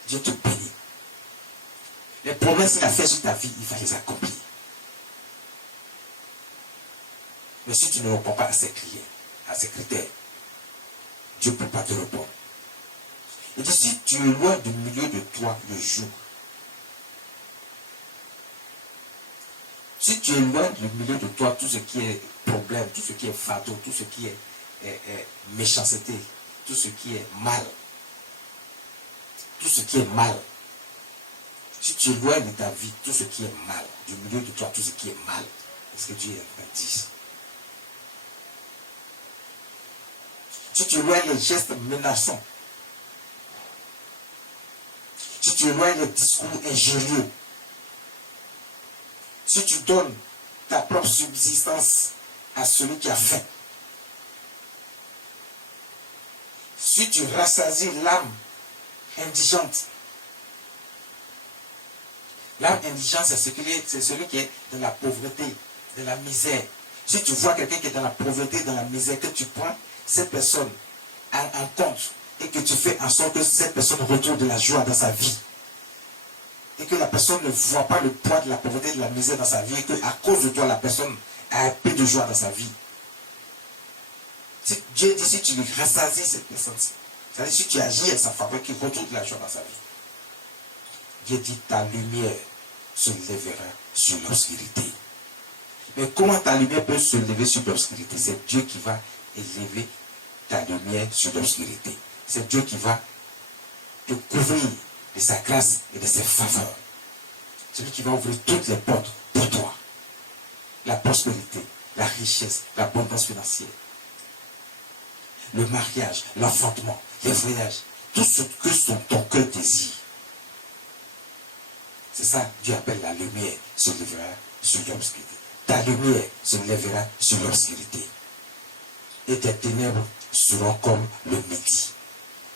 Dieu te bénit. Les promesses qu'il a faites sur ta vie, il va les accomplir. Mais si tu ne réponds pas à ces critères, Dieu ne peut pas te répondre. Il dit, si tu es loin du milieu de toi le jour, si tu es loin du milieu de toi tout ce qui est problème, tout ce qui est fardeau, tout ce qui est méchanceté, tout ce qui est mal, si tu éloignes de ta vie tout ce qui est mal, du milieu de toi tout ce qui est mal, est-ce que Dieu est en train de dire? Si tu éloignes les gestes menaçants, si tu éloignes les discours injurieux, si tu donnes ta propre subsistance à celui qui a faim, si tu rassasies l'âme indigente, l'âme indigente, c'est celui qui est dans la pauvreté, dans la misère. Si tu vois quelqu'un qui est dans la pauvreté, dans la misère, que tu prends cette personne en compte et que tu fais en sorte que cette personne retrouve de la joie dans sa vie. Et que la personne ne voit pas le poids de la pauvreté, de la misère dans sa vie, et qu'à cause de toi, la personne a un peu de joie dans sa vie. Si Dieu dit, si tu lui rassasies cette personne, C'est-à-dire, si tu agis à sa faveur, qu'il retrouve la joie dans sa vie. Dieu dit, ta lumière se lèvera sur l'obscurité. Mais comment ta lumière peut se lever sur l'obscurité? C'est Dieu qui va élever ta lumière sur l'obscurité. C'est Dieu qui va te couvrir de sa grâce et de ses faveurs. C'est lui qui va ouvrir toutes les portes pour toi. La prospérité, la richesse, l'abondance financière, le mariage, l'enfantement, les voyages, tout ce que ton cœur désire. C'est ça, Dieu appelle la lumière se lèvera sur l'obscurité. Ta lumière se lèvera sur l'obscurité. Et tes ténèbres seront comme le midi.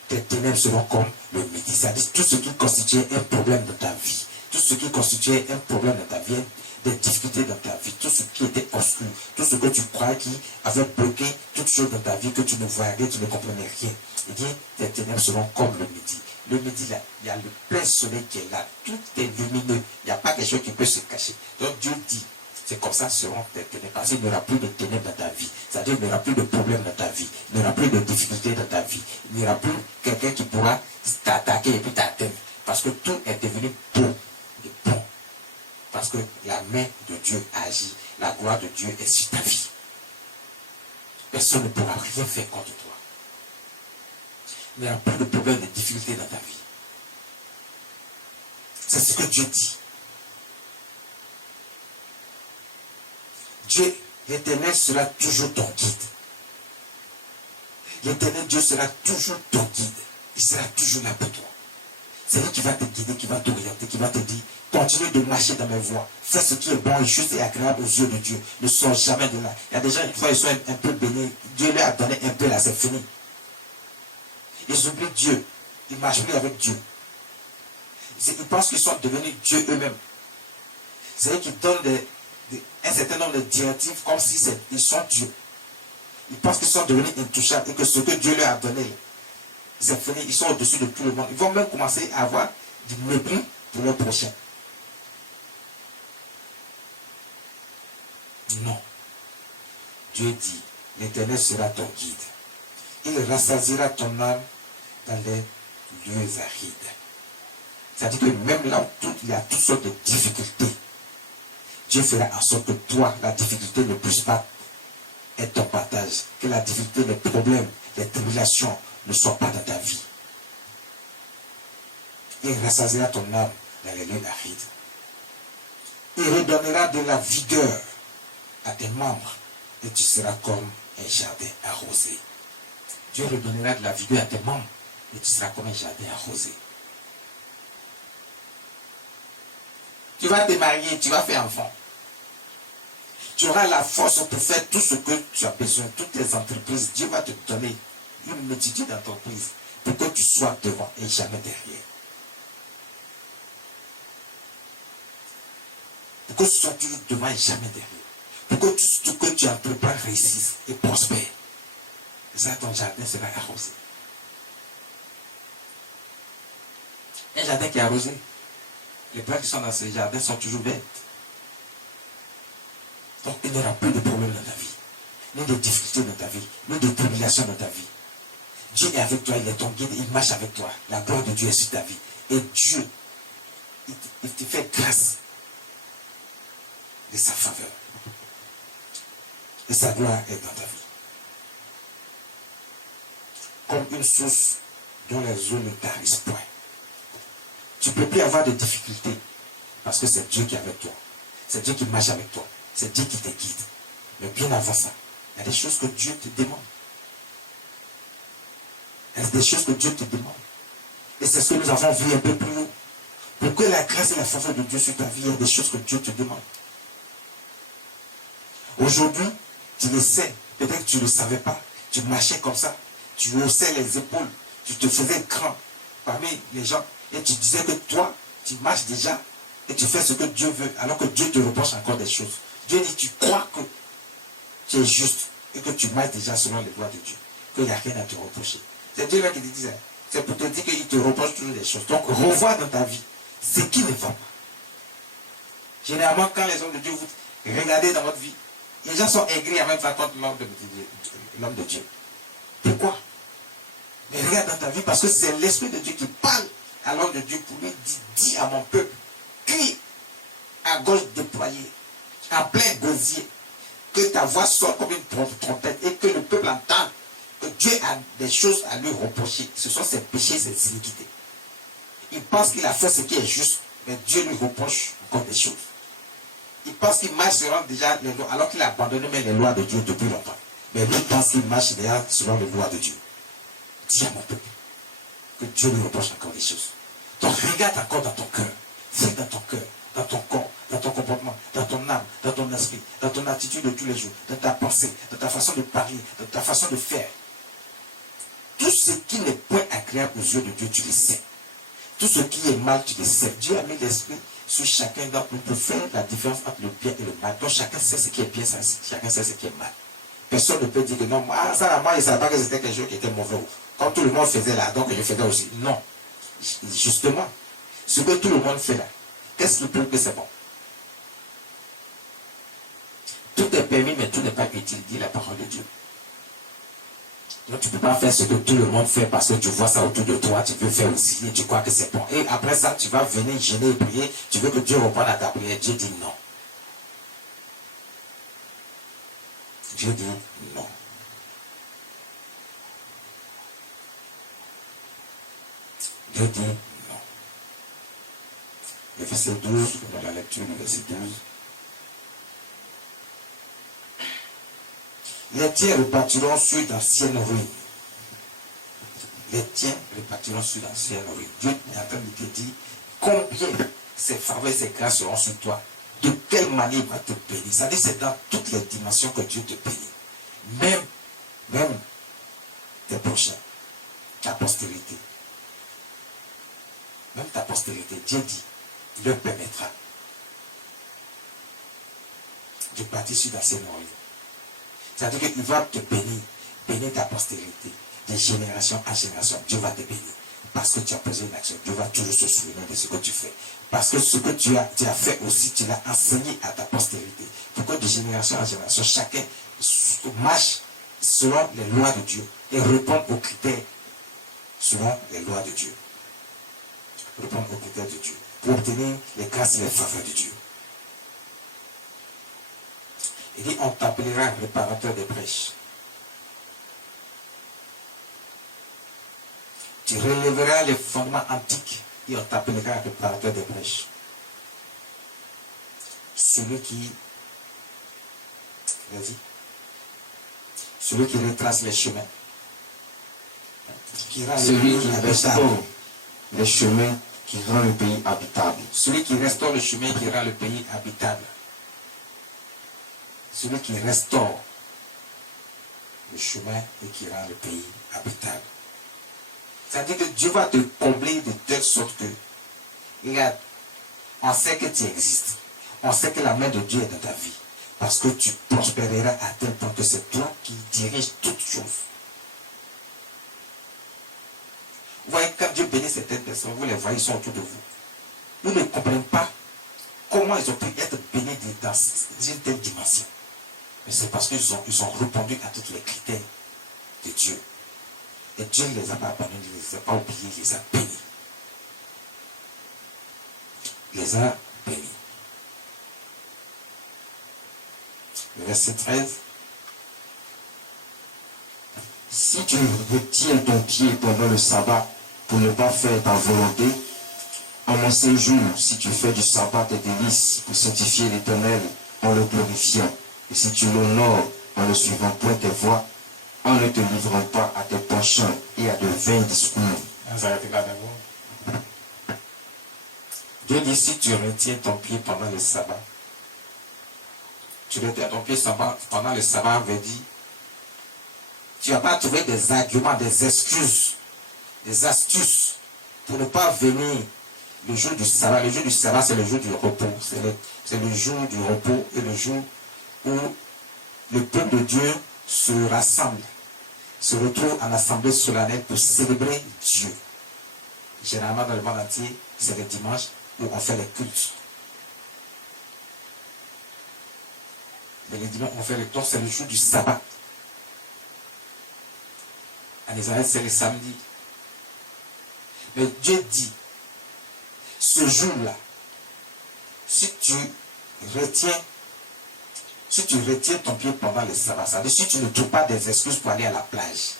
Tes ténèbres seront comme le midi. C'est-à-dire tout ce qui constituait un problème dans ta vie. Tout ce qui constituait un problème dans ta vie, des difficultés dans ta vie, tout ce qui était obscur, tout ce que tu croyais qui avait bloqué toutes choses dans ta vie que tu ne voyais rien, tu ne comprenais rien. Il dit, tes ténèbres seront comme le midi. Le midi, là, il y a le plein soleil qui est là. Tout est lumineux. Il n'y a pas quelque chose qui peut se cacher. Donc Dieu dit, c'est comme ça seront tes ténèbres. Parce qu'il n'y aura plus de ténèbres dans ta vie. C'est-à-dire qu'il n'y aura plus de problèmes dans ta vie. Il n'y aura plus de difficultés dans ta vie. Il n'y aura plus quelqu'un qui pourra t'attaquer et puis t'atteindre. Parce que tout est devenu beau. Bon. Parce que la main de Dieu agit. La gloire de Dieu est sur ta vie. Personne ne pourra rien faire contre toi. Il n'y aura plus de problème, de difficultés dans ta vie. C'est ce que Dieu dit. Dieu, l'Éternel sera toujours ton guide. L'Éternel Dieu sera toujours ton guide. Il sera toujours là pour toi. C'est lui qui va te guider, qui va t'orienter, qui va te dire, continue de marcher dans mes voies. Fais ce qui est bon et juste et agréable aux yeux de Dieu. Ne sors jamais de là. Il y a des gens, une fois, ils sont un peu bénis. Dieu leur a donné un peu là, c'est fini. Ils oublient Dieu. Ils ne marchent plus avec Dieu. Ils pensent qu'ils sont devenus Dieu eux-mêmes. C'est-à-dire qu'ils donnent un certain nombre de directives comme si ils sont Dieu. Ils pensent qu'ils sont devenus intouchables et que ce que Dieu leur a donné, c'est fini, ils sont au-dessus de tout le monde. Ils vont même commencer à avoir du mépris pour leur prochain. Non. Dieu dit, l'Éternel sera ton guide. Il rassasiera ton âme dans les lieux arides. C'est-à-dire que même là où il y a toutes sortes de difficultés, Dieu fera en sorte que toi, la difficulté ne puisse pas être ton partage. Que la difficulté, les problèmes, les tribulations ne soient pas dans ta vie. Il rassasiera ton âme dans les lieux arides. Il redonnera de la vigueur à tes membres et tu seras comme un jardin arrosé. Dieu redonnera de la vigueur à tes membres et tu seras comme un jardin arrosé. Tu vas te marier, tu vas faire enfant. Tu auras la force pour faire tout ce que tu as besoin, toutes tes entreprises. Dieu va te donner une multitude d'entreprises pour que tu sois devant et jamais derrière. Pour que tu sois toujours devant et jamais derrière. Pour que tout ce que tu entreprends réussisse et prospère. Et ça, ton jardin sera arrosé. Un jardin qui est arrosé, les plantes qui sont dans ce jardin sont toujours vertes. Donc il n'y aura plus de problèmes dans ta vie, ni de difficultés dans ta vie, ni de tribulations dans ta vie. Dieu est avec toi, il est ton guide, il marche avec toi. La gloire de Dieu est sur ta vie. Et Dieu, il te fait grâce de sa faveur. Et sa gloire est dans ta vie. Comme une source dont les eaux ne tarissent point. Tu ne peux plus avoir de difficultés parce que c'est Dieu qui est avec toi. C'est Dieu qui marche avec toi. C'est Dieu qui te guide. Mais bien avant ça, il y a des choses que Dieu te demande. Il y a des choses que Dieu te demande. Et c'est ce que nous avons vu un peu plus haut. Pour que la grâce et la faveur de Dieu sur ta vie, il y a des choses que Dieu te demande. Aujourd'hui, tu le sais. Peut-être que tu ne le savais pas. Tu marchais comme ça. Tu haussais les épaules. Tu te faisais grand parmi les gens. Et tu disais que toi, tu marches déjà. Et tu fais ce que Dieu veut. Alors que Dieu te reproche encore des choses. Dieu dit, tu crois que tu es juste. Et que tu marches déjà selon les lois de Dieu. Qu'il n'y a rien à te reprocher. C'est Dieu là qui te dit ça. C'est pour te dire qu'il te reproche toujours des choses. Donc, revois dans ta vie ce qui ne va pas. Généralement, quand les hommes de Dieu vous regardez dans votre vie, les gens sont aigris à même pas contre l'homme de Dieu. Pourquoi? Mais regarde dans ta vie, parce que c'est l'Esprit de Dieu qui parle à l'homme de Dieu pour lui dire, dis à mon peuple, crie à gauche déployée, en plein gosier, que ta voix soit comme une trompette et que le peuple entende que Dieu a des choses à lui reprocher. Ce sont ses péchés, ses iniquités. Il pense qu'il a fait ce qui est juste, mais Dieu lui reproche encore des choses. Il pense qu'il marche selon déjà les lois, alors qu'il a abandonné même les lois de Dieu depuis longtemps. Mais lui pense qu'il marche déjà selon les lois de Dieu. Dis à mon peuple que Dieu lui reproche encore des choses. Donc regarde encore dans ton cœur, fais dans ton cœur, dans ton corps, dans ton comportement, dans ton âme, dans ton esprit, dans ton attitude de tous les jours, dans ta pensée, dans ta façon de parler, dans ta façon de faire. Tout ce qui n'est point agréable aux yeux de Dieu, tu le sais. Tout ce qui est mal, tu le sais. Dieu a mis l'esprit sur chacun d'entre nous pour faire la différence entre le bien et le mal. Donc chacun sait ce qui est bien, chacun sait ce qui est mal. Personne ne peut dire que non, moi, il ne savait pas que c'était quelque chose qui était mauvais. Quand tout le monde faisait là, donc je faisais aussi. Non. Justement, ce que tout le monde fait là, qu'est-ce qui prouve que c'est bon? Tout est permis, mais tout n'est pas utile, dit la parole de Dieu. Donc tu ne peux pas faire ce que tout le monde fait parce que tu vois ça autour de toi, tu veux faire aussi et tu crois que c'est bon. Et après ça, tu vas venir gêner et prier, tu veux que Dieu reprenne à ta prière. Dieu dit non. Dieu dit non. Dieu dit non. Le verset 12, dans la lecture du verset 12. Les tiens repartiront sur d'anciennes ruines. Les tiens repartiront sur d'anciennes ruines. Dieu est en train de te dire combien ces faveurs et ces grâces seront sur toi. De quelle manière il va te bénir. Ça dit c'est dans toutes les dimensions que Dieu te bénit. Même tes prochains, ta postérité. Même ta postérité, Dieu dit, il leur permettra de partir sur d'anciennes ruines. C'est-à-dire qu'il va te bénir ta postérité, de génération en génération. Dieu va te bénir. Parce que tu as posé une action. Dieu va toujours se souvenir de ce que tu fais. Parce que ce que tu as fait aussi, tu l'as enseigné à ta postérité. Pourquoi de génération en génération, chacun marche selon les lois de Dieu et répond aux critères selon les lois de Dieu. Répond aux critères de Dieu. Pour obtenir les grâces et les faveurs de Dieu. Il dit, on t'appellera réparateur des brèches. Tu relèveras les fondements antiques et on t'appellera réparateur des brèches. Celui qui retrace les chemins. Celui qui restaure les chemins qui rend le pays habitable. Celui qui restaure le chemin qui rend le pays habitable. Celui qui restaure le chemin et qui rend le pays habitable. C'est-à-dire que Dieu va te combler de telle sorte que, regarde, on sait que tu existes. On sait que la main de Dieu est dans ta vie. Parce que tu prospéreras à tel point que c'est toi qui diriges toutes choses. Vous voyez, quand Dieu bénit certaines personnes, vous les voyez, ils sont autour de vous. Vous ne comprenez pas comment ils ont pu être bénis dans une telle dimension. Mais c'est parce qu'ils ont répondu à tous les critères de Dieu. Et Dieu ne les a pas abandonnés, il ne les a pas oubliés, il les a bénis. Il les a bénis. Le verset 13. Si tu retiens ton pied pendant le sabbat pour ne pas faire ta volonté, en mon séjour, si tu fais du sabbat tes délices pour sanctifier l'Éternel en le glorifiant, et si tu l'honores en ne suivant point tes voies, en ne te livrant pas à tes penchants et à de vains discours. Dieu dit, si tu retiens ton pied pendant le sabbat, tu retiens ton pied pendant le sabbat, veut dire, tu n'as pas trouvé des arguments, des excuses, des astuces pour ne pas venir le jour du sabbat. Le jour du sabbat, c'est le jour du repos. C'est le jour du repos et le jour où le peuple de Dieu se rassemble, se retrouve en assemblée solennelle pour célébrer Dieu. Généralement, dans le monde entier, c'est le dimanche où on fait les cultes. Mais le dimanche, on fait le temps, c'est le jour du sabbat. En Israël, c'est le samedi. Mais Dieu dit, ce jour-là, si tu retiens ton pied pendant le sabbat, c'est-à-dire si tu ne trouves pas des excuses pour aller à la plage,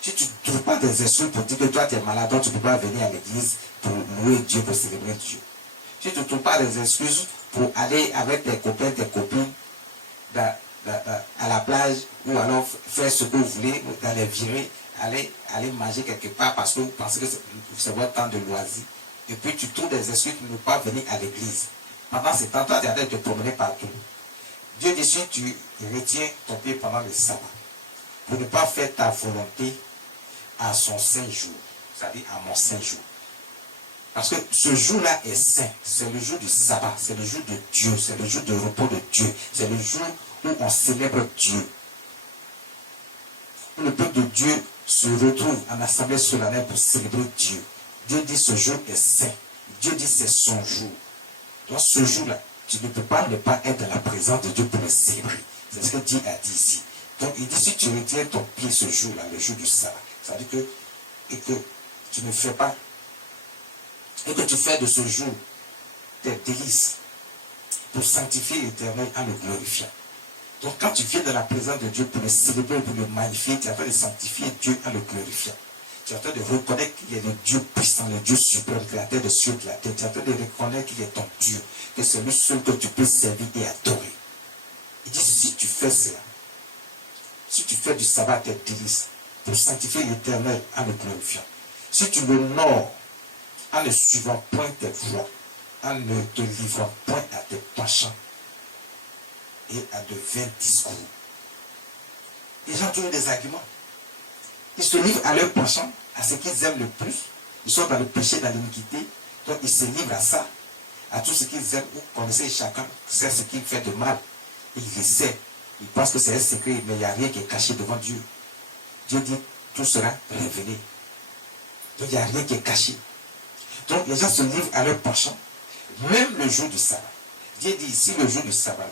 si tu ne trouves pas des excuses pour dire que toi tu es malade, donc tu ne peux pas venir à l'église pour louer Dieu, pour célébrer Dieu. Si tu ne trouves pas des excuses pour aller avec tes copains, tes copines à la plage, ou alors faire ce que vous voulez, dans les virées, aller manger quelque part parce que vous pensez que c'est votre temps de loisir. Et puis tu trouves des excuses pour ne pas venir à l'église. Pendant ce temps, toi tu es en train de te promener partout. Dieu dit, si tu retiens ton pied pendant le sabbat, pour ne pas faire ta volonté à son saint jour, c'est-à-dire à mon saint jour. Parce que ce jour-là est saint, c'est le jour du sabbat, c'est le jour de Dieu, c'est le jour de repos de Dieu, c'est le jour où on célèbre Dieu. Où le peuple de Dieu se retrouve en assemblée solennelle pour célébrer Dieu. Dieu dit ce jour est saint, Dieu dit c'est son jour. Donc ce jour-là, tu ne peux pas ne pas être dans la présence de Dieu pour le célébrer. C'est ce que Dieu a dit ici. Donc il dit, si tu retiens ton pied ce jour-là, le jour du sabbat, ça veut dire que tu ne fais pas, et que tu fais de ce jour tes délices pour sanctifier l'Éternel en le glorifiant. Donc quand tu viens dans la présence de Dieu pour le célébrer, pour le magnifier, tu es en train de sanctifier Dieu en le glorifiant. Tu es en train de reconnaître qu'il est le Dieu puissant, le Dieu suprême, créateur des cieux et de la terre. Tu es en train de reconnaître qu'il est ton Dieu, que c'est le seul que tu peux servir et adorer. Il dit, si tu fais cela, si tu fais du sabbat tes délices, pour sanctifier l'Éternel en le glorifiant, si tu l'honores en ne suivant point tes voies, en ne te livrant point à tes penchants et à de vains discours. Les gens ont toujours des arguments. Ils se livrent à leurs penchants, à ce qu'ils aiment le plus. Ils sont dans le péché, dans l'iniquité. Donc ils se livrent à ça, à tout ce qu'ils aiment. Vous connaissez, chacun sait ce qu'il fait de mal. Il le sait. Il pense que c'est un secret, mais il n'y a rien qui est caché devant Dieu. Dieu dit, tout sera révélé. Donc il n'y a rien qui est caché. Donc les gens se livrent à leurs penchants, même le jour du sabbat. Dieu dit, si le jour du sabbat,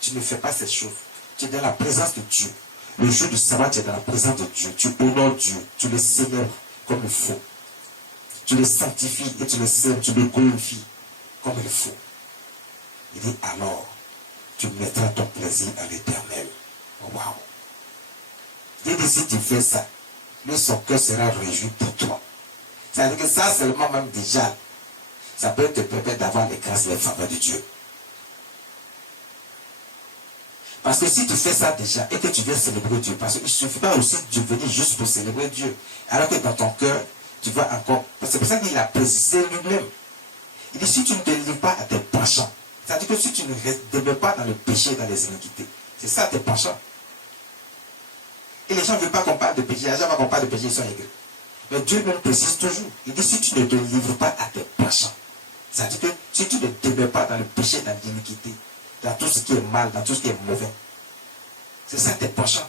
tu ne fais pas cette chose, tu es dans la présence de Dieu. Le jour du sabbat, tu es dans la présence de Dieu. Tu honores Dieu, tu le célèbres comme il faut. Tu le sanctifies et tu le célèbres, tu le glorifies comme il faut. Il dit, alors, tu mettras ton plaisir à l'Éternel. Waouh! Dieu dit, si tu fais ça, lui, son cœur sera réjoui pour toi. C'est-à-dire que ça, seulement même déjà, ça peut te permettre d'avoir les grâces et les faveurs de Dieu. Parce que si tu fais ça déjà et que tu viens célébrer Dieu, parce qu'il ne suffit pas aussi de venir juste pour célébrer Dieu, alors que dans ton cœur, tu vas encore... C'est pour ça qu'il a précisé lui-même. Il dit, si tu ne te livres pas à tes penchants, c'est-à-dire que si tu ne demeures pas dans le péché, dans les iniquités, c'est ça tes penchants. Et les gens ne veulent pas qu'on parle de péché, les gens veulent qu'on parle de péché, ils sont aigris. Mais Dieu même précise toujours. Il dit, si tu ne te livres pas à tes penchants, c'est-à-dire que si tu ne demeures pas dans le péché, dans l'iniquité, dans tout ce qui est mal, dans tout ce qui est mauvais, c'est ça tes penchants.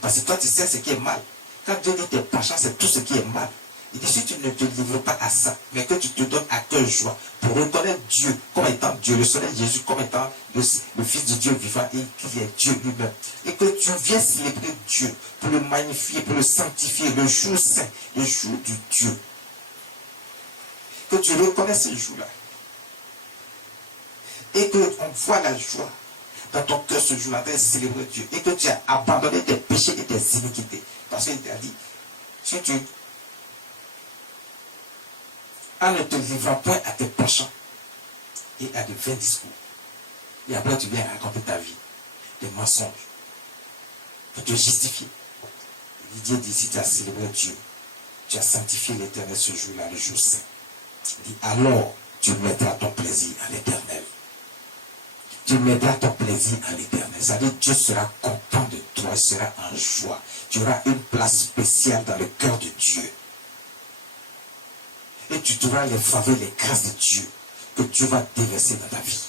Parce que toi, tu sais ce qui est mal. Quand Dieu dit tes penchants, c'est tout ce qui est mal. Il dit, si tu ne te livres pas à ça, mais que tu te donnes à cœur joie pour reconnaître Dieu comme étant Dieu, le Seigneur Jésus comme étant le Fils de Dieu vivant et qu'il est Dieu lui-même. Et que tu viens célébrer Dieu pour le magnifier, pour le sanctifier, le jour saint, le jour du Dieu. Que tu reconnais ce jour-là. Et qu'on voit la joie dans ton cœur ce jour-là de célébrer Dieu. Et que tu as abandonné tes péchés et tes iniquités. Parce qu'il t'a dit, si tu... en ne te livrant point à tes penchants et à de vains discours. Et après tu viens raconter ta vie, des mensonges, pour te justifier. Et Dieu dit, si tu as célébré Dieu, tu as sanctifié l'Éternel ce jour-là, le jour saint. Il dit, alors tu mettras ton plaisir à l'Éternel. Tu mettras ton plaisir à l'Éternel. C'est-à-dire Dieu sera content de toi, il sera en joie. Tu auras une place spéciale dans le cœur de Dieu. Et tu trouveras les faveurs, les grâces de Dieu que Dieu va déverser dans ta vie.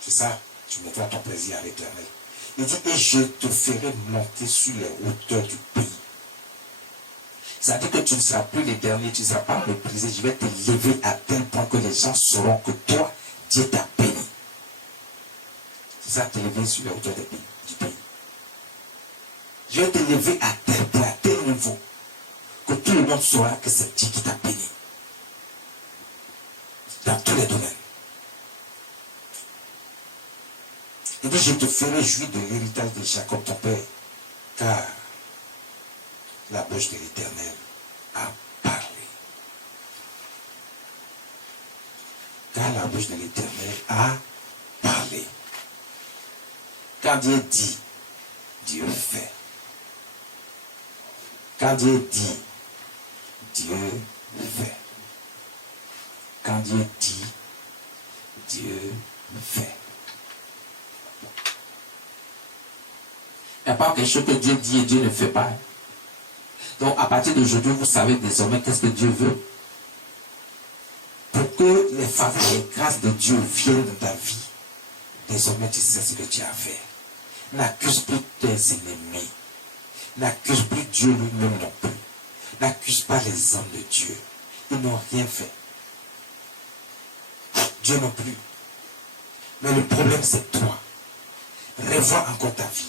C'est ça, tu mettras ton plaisir à l'Éternel. Il dit, et je te ferai monter sur les hauteurs du pays. C'est-à-dire que tu ne seras plus les derniers, tu ne seras pas méprisé. Je vais te lever à tel point que les gens sauront que toi, Dieu t'a béni. C'est ça, te lever sur les hauteurs du pays. Je vais te lever à tel point, à tel niveau, monde saura que c'est Dieu qui t'a béni. Dans tous les domaines. Il dit, je te ferai jouir de l'héritage de Jacob ton père, car la bouche de l'Éternel a parlé. Car la bouche de l'Éternel a parlé. Quand Dieu dit, Dieu fait. Quand Dieu dit, Dieu fait. Quand Dieu dit, Dieu fait. Il n'y a pas quelque chose que Dieu dit et Dieu ne fait pas. Donc à partir d'aujourd'hui, vous savez désormais qu'est-ce que Dieu veut. Pour que les faveurs et les grâces de Dieu viennent dans ta vie, désormais tu sais ce que tu as à faire. N'accuse plus tes ennemis. N'accuse plus Dieu lui-même non plus. N'accuse pas les hommes de Dieu. Ils n'ont rien fait. Dieu non plus. Mais le problème c'est toi. Revois encore ta vie.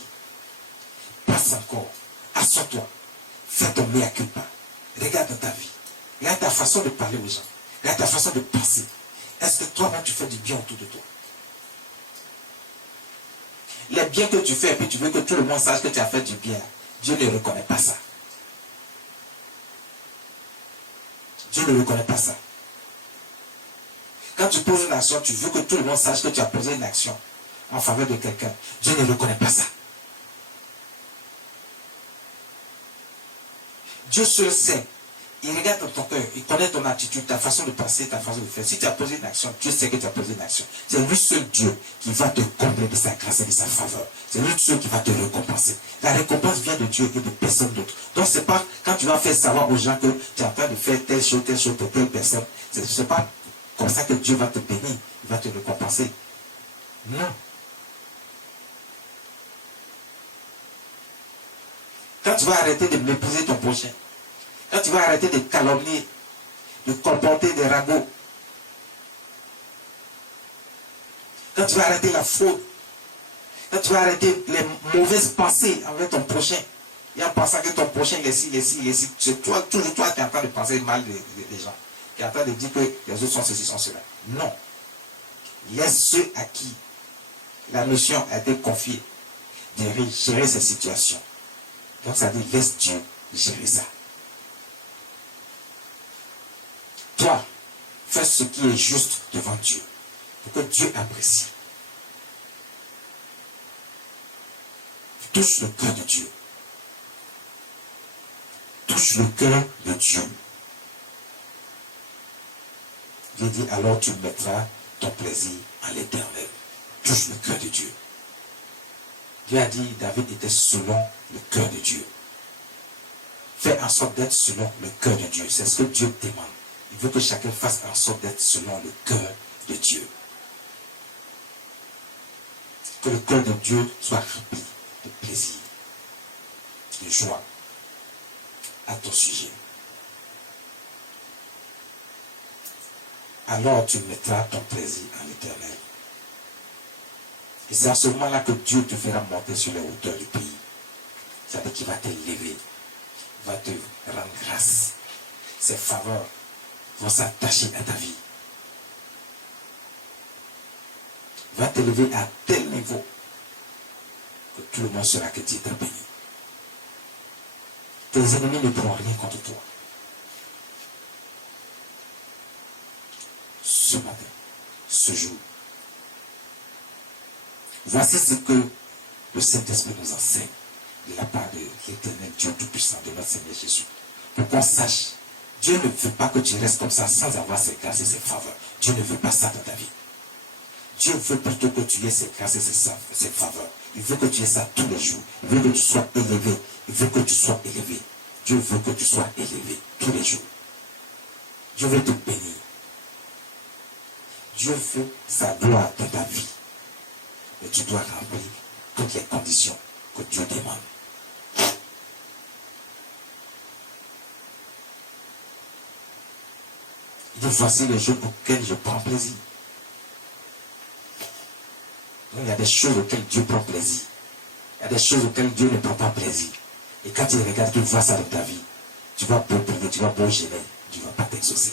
Passe encore. Assois-toi. Fais ton mea culpa. Regarde ta vie. Regarde ta façon de parler aux gens. Regarde ta façon de passer. Est-ce que toi-même tu fais du bien autour de toi? Les biens que tu fais, et puis tu veux que tout le monde sache que tu as fait du bien. Dieu ne reconnaît pas ça. Dieu ne reconnaît pas ça. Quand tu poses une action, tu veux que tout le monde sache que tu as posé une action en faveur de quelqu'un. Dieu ne reconnaît pas ça. Dieu seul sait. Il regarde dans ton cœur, il connaît ton attitude, ta façon de penser, ta façon de faire. Si tu as posé une action, Dieu sait que tu as posé une action. C'est lui seul Dieu qui va te combler de sa grâce et de sa faveur. C'est lui seul qui va te récompenser. La récompense vient de Dieu et de personne d'autre. Donc c'est pas quand tu vas faire savoir aux gens que tu es en train de faire telle chose pour telle personne. C'est pas comme ça que Dieu va te bénir, il va te récompenser. Non. Quand tu vas arrêter de mépriser ton prochain, quand tu vas arrêter de calomnier, de colporter des ragots, quand tu vas arrêter la fraude, quand tu vas arrêter les mauvaises pensées envers ton prochain, et en pensant que ton prochain il est ci, c'est toi, toujours toi qui es en train de penser mal des gens, qui est en train de dire que les autres sont ceci, sont cela. Non. Laisse ceux à qui la mission a été confiée de gérer ces situations. Donc ça dit, laisse Dieu gérer ça. Toi, fais ce qui est juste devant Dieu, pour que Dieu apprécie. Touche le cœur de Dieu. Touche le cœur de Dieu. Dieu dit, alors tu mettras ton plaisir à l'Éternel. Touche le cœur de Dieu. Dieu a dit, David était selon le cœur de Dieu. Fais en sorte d'être selon le cœur de Dieu. C'est ce que Dieu demande. Il veut que chacun fasse en sorte d'être selon le cœur de Dieu. Que le cœur de Dieu soit rempli de plaisir, de joie à ton sujet. Alors tu mettras ton plaisir en l'Éternel. Et c'est à ce moment-là que Dieu te fera monter sur les hauteurs du pays. C'est-à-dire qu'il va t'élever, va te rendre grâce. Ses faveurs vont s'attacher à ta vie. Va t'élever à tel niveau que tout le monde saura que Dieu t'a béni. Tes ennemis ne pourront rien contre toi. Ce matin, ce jour, voici ce que le Saint-Esprit nous enseigne de la part de l'Éternel Dieu Tout-Puissant, de notre Seigneur Jésus. Pour qu'on sache, Dieu ne veut pas que tu restes comme ça sans avoir ses grâces et ses faveurs. Dieu ne veut pas ça dans ta vie. Dieu veut plutôt que tu aies ses grâces et ses faveurs. Il veut que tu aies ça tous les jours. Il veut que tu sois élevé. Il veut que tu sois élevé. Dieu veut que tu sois élevé tous les jours. Dieu veut te bénir. Dieu veut sa gloire dans ta vie. Mais tu dois remplir toutes les conditions que Dieu demande. Il dit, voici les jours auxquels je prends plaisir. Donc, il y a des choses auxquelles Dieu prend plaisir. Il y a des choses auxquelles Dieu ne prend pas plaisir. Et quand il regarde, qu'il voit ça dans ta vie, tu vas beaucoup prier tu vas bon gêner, tu ne vas pas t'exaucer.